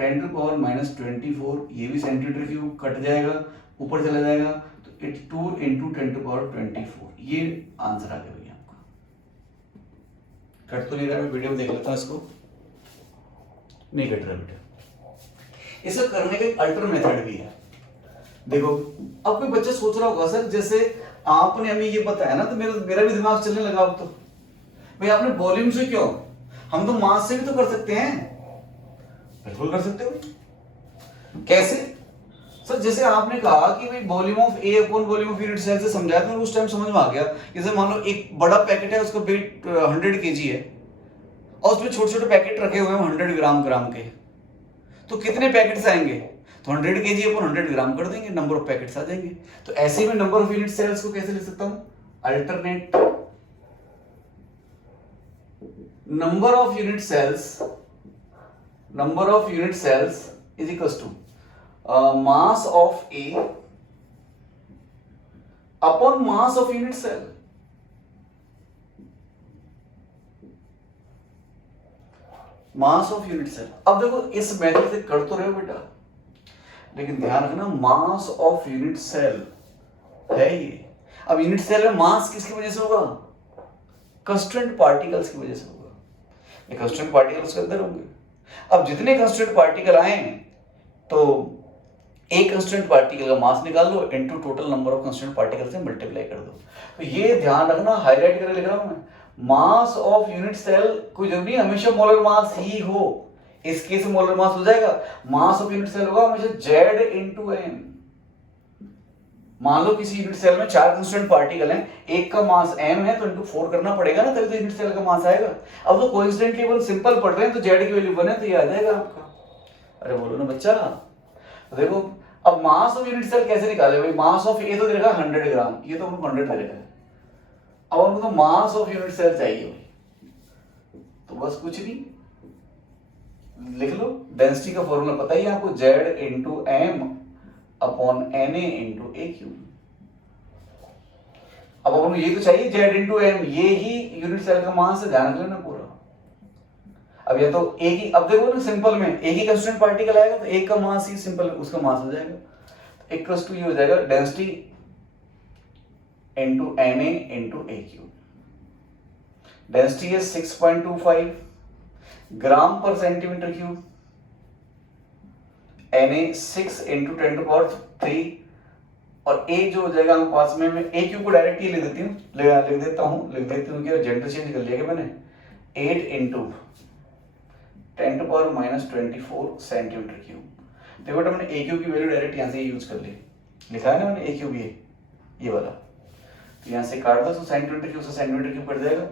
10⁻24, ये भी सेंटीमीटर क्यूब कट जाएगा, ऊपर चला जाएगा, तो 2 इंटू 10⁻24, ये आंसर आ गया भैया आपका। कट तो नहीं रहा, मैं वीडियो में देख लेता हूँ इसको। नहीं कट रहा बेटा। इसे करने का एक अल्टर मेथड भी है। देखो अब कोई बच्चा सोच रहा होगा सर जैसे आपने हमें ये बताया ना तो मेरा भी दिमाग चलने लगा। अब तो भाई आपने वॉल्यूम से क्यों, हम तो मास से भी तो कर सकते हैं। बिल्कुल कर सकते हो। कैसे सर? जैसे आपने कहा कि भाई volume of A upon volume of unit cell से समझाया तो उस टाइम समझ में आ गया। जैसे मान लो एक बड़ा पैकेट है, उसका वेट 100 kg है और उसमें छोटे छोटे पैकेट रखे हुए हैं 100 ग्राम ग्राम के, तो कितने पैकेट्स आएंगे? तो 100 kg अपॉन 100 ग्राम कर देंगे, नंबर ऑफ पैकेट्स आ जाएंगे। तो ऐसे में नंबर ऑफ यूनिट सेल्स को कैसे लिख सकता हूं? Alternate number of unit cells is equals to mass of A upon mass of unit cell. Mass of unit cell. अब देखो इस मेथड से कर तो रहे हो बेटा, लेकिन ध्यान रखना मास ऑफ यूनिट सेल है ये। अब यूनिट सेल में मास किसकी वजह से होगा? कंस्टेंट पार्टिकल्स की वजह से होगा। ये कंस्टेंट पार्टिकल्स के अंदर होंगे। अब जितने कंस्टेंट पार्टिकल आए तो एक कंस्टेंट पार्टिकल का मास निकाल लो into total number of constant particle से मल्टीप्लाई कर दो। तो ये ध्यान रखना, हाईलाइट करके लिख रहा हूं मैं। मास ऑफ यूनिट सेल कोई जरूरी नहीं हमेशा मोलर मास ही हो, इस केस में मोलर मास हो जाएगा। मास ऑफ यूनिट सेल होगा हमेशा Z इंटू एम। मान लो किसी यूनिट सेल में 4 कंस्टेंट पार्टिकल हैं, एक का मास m है तो इंटू 4 करना पड़ेगा ना, तभी तो यूनिट सेल का मास आएगा। अब तो कोइंसिडेंटली अपन सिंपल पढ़ रहे हैं तो Z की वैल्यू 1 है तो ये आ जाएगा आपका। अरे बोलो ना बच्चा। तो देखो अब मास ऑफ यूनिट सेल कैसे निकाले भाई? मास ऑफ ए तो दे रखा 100 ग्राम, ये तो हमको 100 दे रखा है। अब हमको तो मास ऑफ यूनिट सेल चाहिए भाई, तो बस कुछ नहीं लिख लो, डेंसिटी का फॉर्मूला पता ही है आपको, Z into M upon Na into a cube. अब अपन ये तो चाहिए Z इंटू एम, ये ही यूनिट सेल का मास है, ध्यान रख लेना पूरा। अब ये तो एक ही, अब देखो ना सिंपल में एक ही कंस्टेंट पार्टिकल आएगा तो एक का मास ही सिंपल उसका मास हो जाएगा। इक्वल्स टू ये हो जाएगा density into Na into a cube. Density है 6.25 ग्राम पर सेंटीमीटर क्यूब। Na 6 इंटू 10⁻³ और A जो हो जाएगा हम पास में, मैं ए क्यूब को डायरेक्ट ही लिख देती हूँ, लिख देती हूँ क्या जेंडर चेंज कर लिया क्या मैंने? 8 इंटू 10⁻24 सेंटीमीटर क्यूब। देखो बेटा मैंने ए क्यूब की वैल्यू डायरेक्ट यहाँ से यूज कर ली, लिखा है ना मैंने ए क्यूब ये वाला, तो यहाँ से काट दो तो सेंटीमीटर क्यूब से सेंटीमीटर क्यूब कट जाएगा।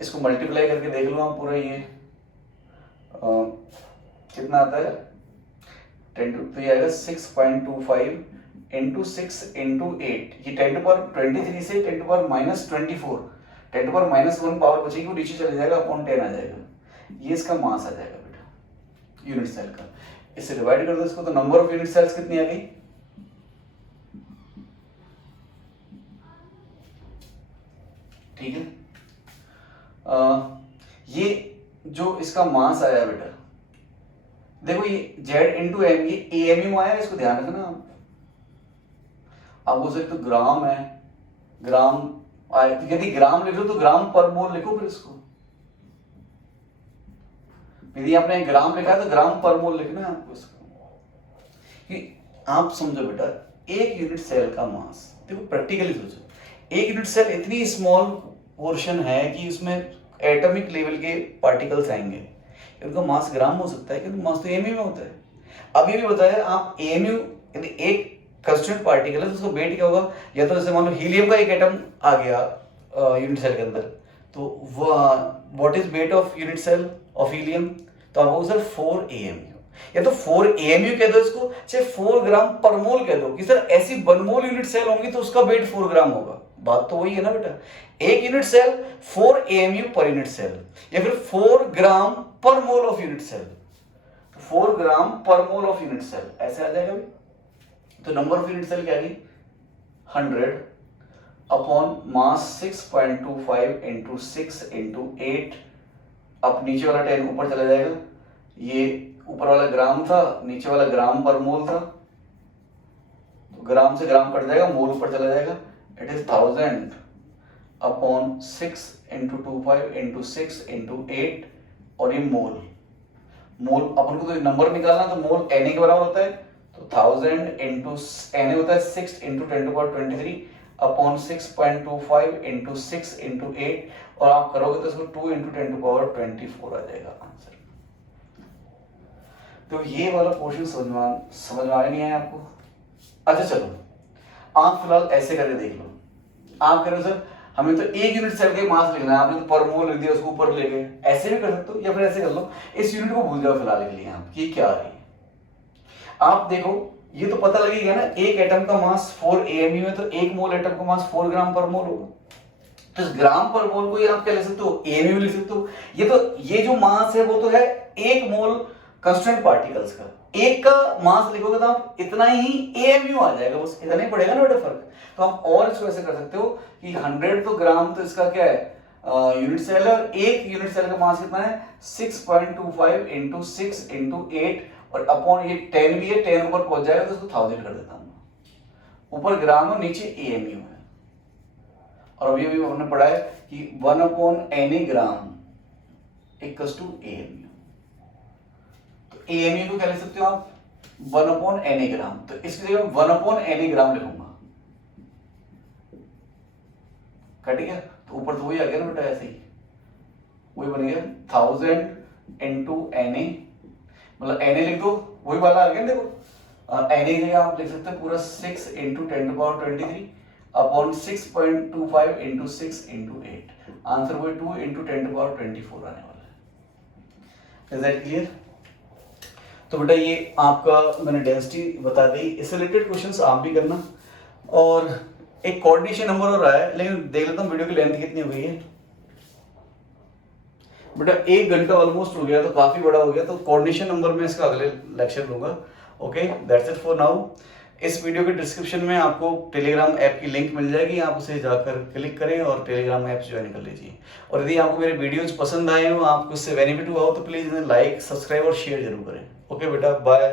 इसको मल्टीप्लाई करके देख लो आप पूरा, ये कितना आता है 10 तो ये आएगा 6.25 इंटू 6 इंटू 8, ये 10⁻23 से 10⁻24 10⁻1 पावर बचेगी वो नीचे चले जाएगा, अपॉन 10 आ जाएगा। ये इसका मास आ जाएगा बेटा यूनिट सेल का। इससे डिवाइड कर दो इसको तो नंबर ऑफ यूनिट सेल्स कितनी आ गई? ठीक है। ये जो इसका मास आया बेटा, देखो ये Z इंटू एम, ये AMU आया है, इसको ध्यान रखना आप हो सकते तो ग्राम है, ग्राम आए तो यदि ग्राम लिखो तो ग्राम पर मोल लिखो, फिर इसको यदि आपने ग्राम लिखा है तो ग्राम पर मोल लिखना है आपको इसको। कि आप समझो बेटा एक यूनिट सेल का मास, देखो प्रैक्टिकली सोचो, एक यूनिट सेल इतनी स्मॉल पोर्शन है कि उसमें एटॉमिक लेवल के पार्टिकल्स आएंगे, उनका मास ग्राम हो सकता है क्योंकि मास तो एमयू में होता है। अभी भी बताया आप एमयू यदि एक कंस्टेंट पार्टिकल है तो उसका वेट क्या होगा? या तो जैसे मान लो हीलियम का एक एटम आ गया यूनिट सेल के अंदर, तो what is weight of unit cell of helium? तो आप सर 4 AMU, या तो 4 AMU कह दो इसको, चाहे 4 ग्राम पर मोल कह दो कि सर ऐसी 1 मोल यूनिट सेल होंगी तो उसका वेट 4 ग्राम होगा। बात तो वही है ना बेटा, एक unit cell 4 AMU per unit cell, या फिर 4 gram per mole of unit cell, 4 gram per mole of unit cell ऐसे आ जाएगा भी। तो नंबर ऑफ यूनिट सेल क्या है 100 अपॉन मास 6.25 इंटू 6 इंटू 8, अब नीचे वाला 10 ऊपर चला जाएगा, ये ऊपर वाला ग्राम था नीचे वाला ग्राम पर मोल था, तो ग्राम से ग्राम कट जाएगा, मोल ऊपर चला जाएगा, it is 1000 upon 6 into 25 into 6 into 8 और ये मोल अपन को तो नंबर निकालना तो मोल Na के बराबर होता है तो 1000 इंटू Na होता है 6 इंटू 10⁻23 अपॉन 6.25 इंटू 6 इंटू 8 और आप करोगे तो इसको 2 इंटू 10⁻24 आ जाएगा आंसर। तो ये वाला पोर्शन समझ में आया नहीं आया आपको? अच्छा चलो आप फिलहाल ऐसे करके देख लो। आप कह रहे हो सर हमें तो एक यूनिट सेल के मास लिखना है, आपने तो पर मोल लिख दिया उसको ऊपर ले गए, ऐसे भी कर सकते हो या फिर ऐसे कर लो, इस यूनिट को भूल जाओ फिलहाल के लिए आप कि क्या आ रही है। आप देखो ये तो पता लगेगा ना, एक एटम का मास 4 AMU है तो एक मोल एटम का मास 4 ग्राम पर मोल होगा। तो इस ग्राम पर मोल को ये आप क्या लिख सकते हो, AMU लिख सकते हो। ये जो मास है वो तो है एक मोल कांस्टेंट पार्टिकल्स का, एक का मास लिखोगे तो आप इतना ही AMU आ जाएगा, बस इतना ही पड़ेगा ना बेटा फर्क। तो आप और इसको ऐसे कर सकते हो कि 100 तो ग्राम तो इसका क्या है यूनिट सेल है, और एक यूनिट सेल का मास कितना है 6.25 इंटू 6 इंटू 8 और अपॉन ये 10 भी है, 10 ऊपर पहुंच जाएगा तो इसको 1000 कर देता हूं। ऊपर ग्राम और नीचे AMU है। और अभी अभी हमने पढ़ा है कि 1/Na gram equals to AMU। तो AMU को क्या लिख सकते हो आप 1/Na ग्राम, तो इसकी जगह 1/Na ग्राम लिखूंगा, कट गया। तो ऊपर तो वही आ गया ना बेटा, ऐसे ही वही बन गया 1000 इंटू Na, मतलब Na लिख दो वही वाला आ गया। देखो Na की जगह आप लिख सकते हैं पूरा 6 into 10⁻23 upon 6.25 into 6 into 8, answer वही 2 इंटू 10⁻24 आने वाला है। Is that clear? तो बेटा ये आपका मैंने डेंसिटी बता दी, इससे रिलेटेड क्वेश्चंस आप भी करना। और एक कोऑर्डिनेशन नंबर हो रहा है, लेकिन देख लेता हूँ वीडियो की लेंथ कितनी हो गई है। बेटा 1 घंटा ऑलमोस्ट हो गया, तो काफी बड़ा हो गया, तो कोऑर्डिनेशन नंबर में इसका अगले लेक्चर लूंगा। Okay, that's it for now. इस वीडियो के डिस्क्रिप्शन में आपको टेलीग्राम ऐप की लिंक मिल जाएगी, आप उसे जाकर क्लिक करें और टेलीग्राम ऐप ज्वाइन कर लीजिए। और यदि आपको मेरे वीडियोज पसंद आए हो, आपको इससे बेनिफिट हुआ हो, तो प्लीज़ इन्हें लाइक, सब्सक्राइब और शेयर जरूर करें। ओके बेटा, बाय।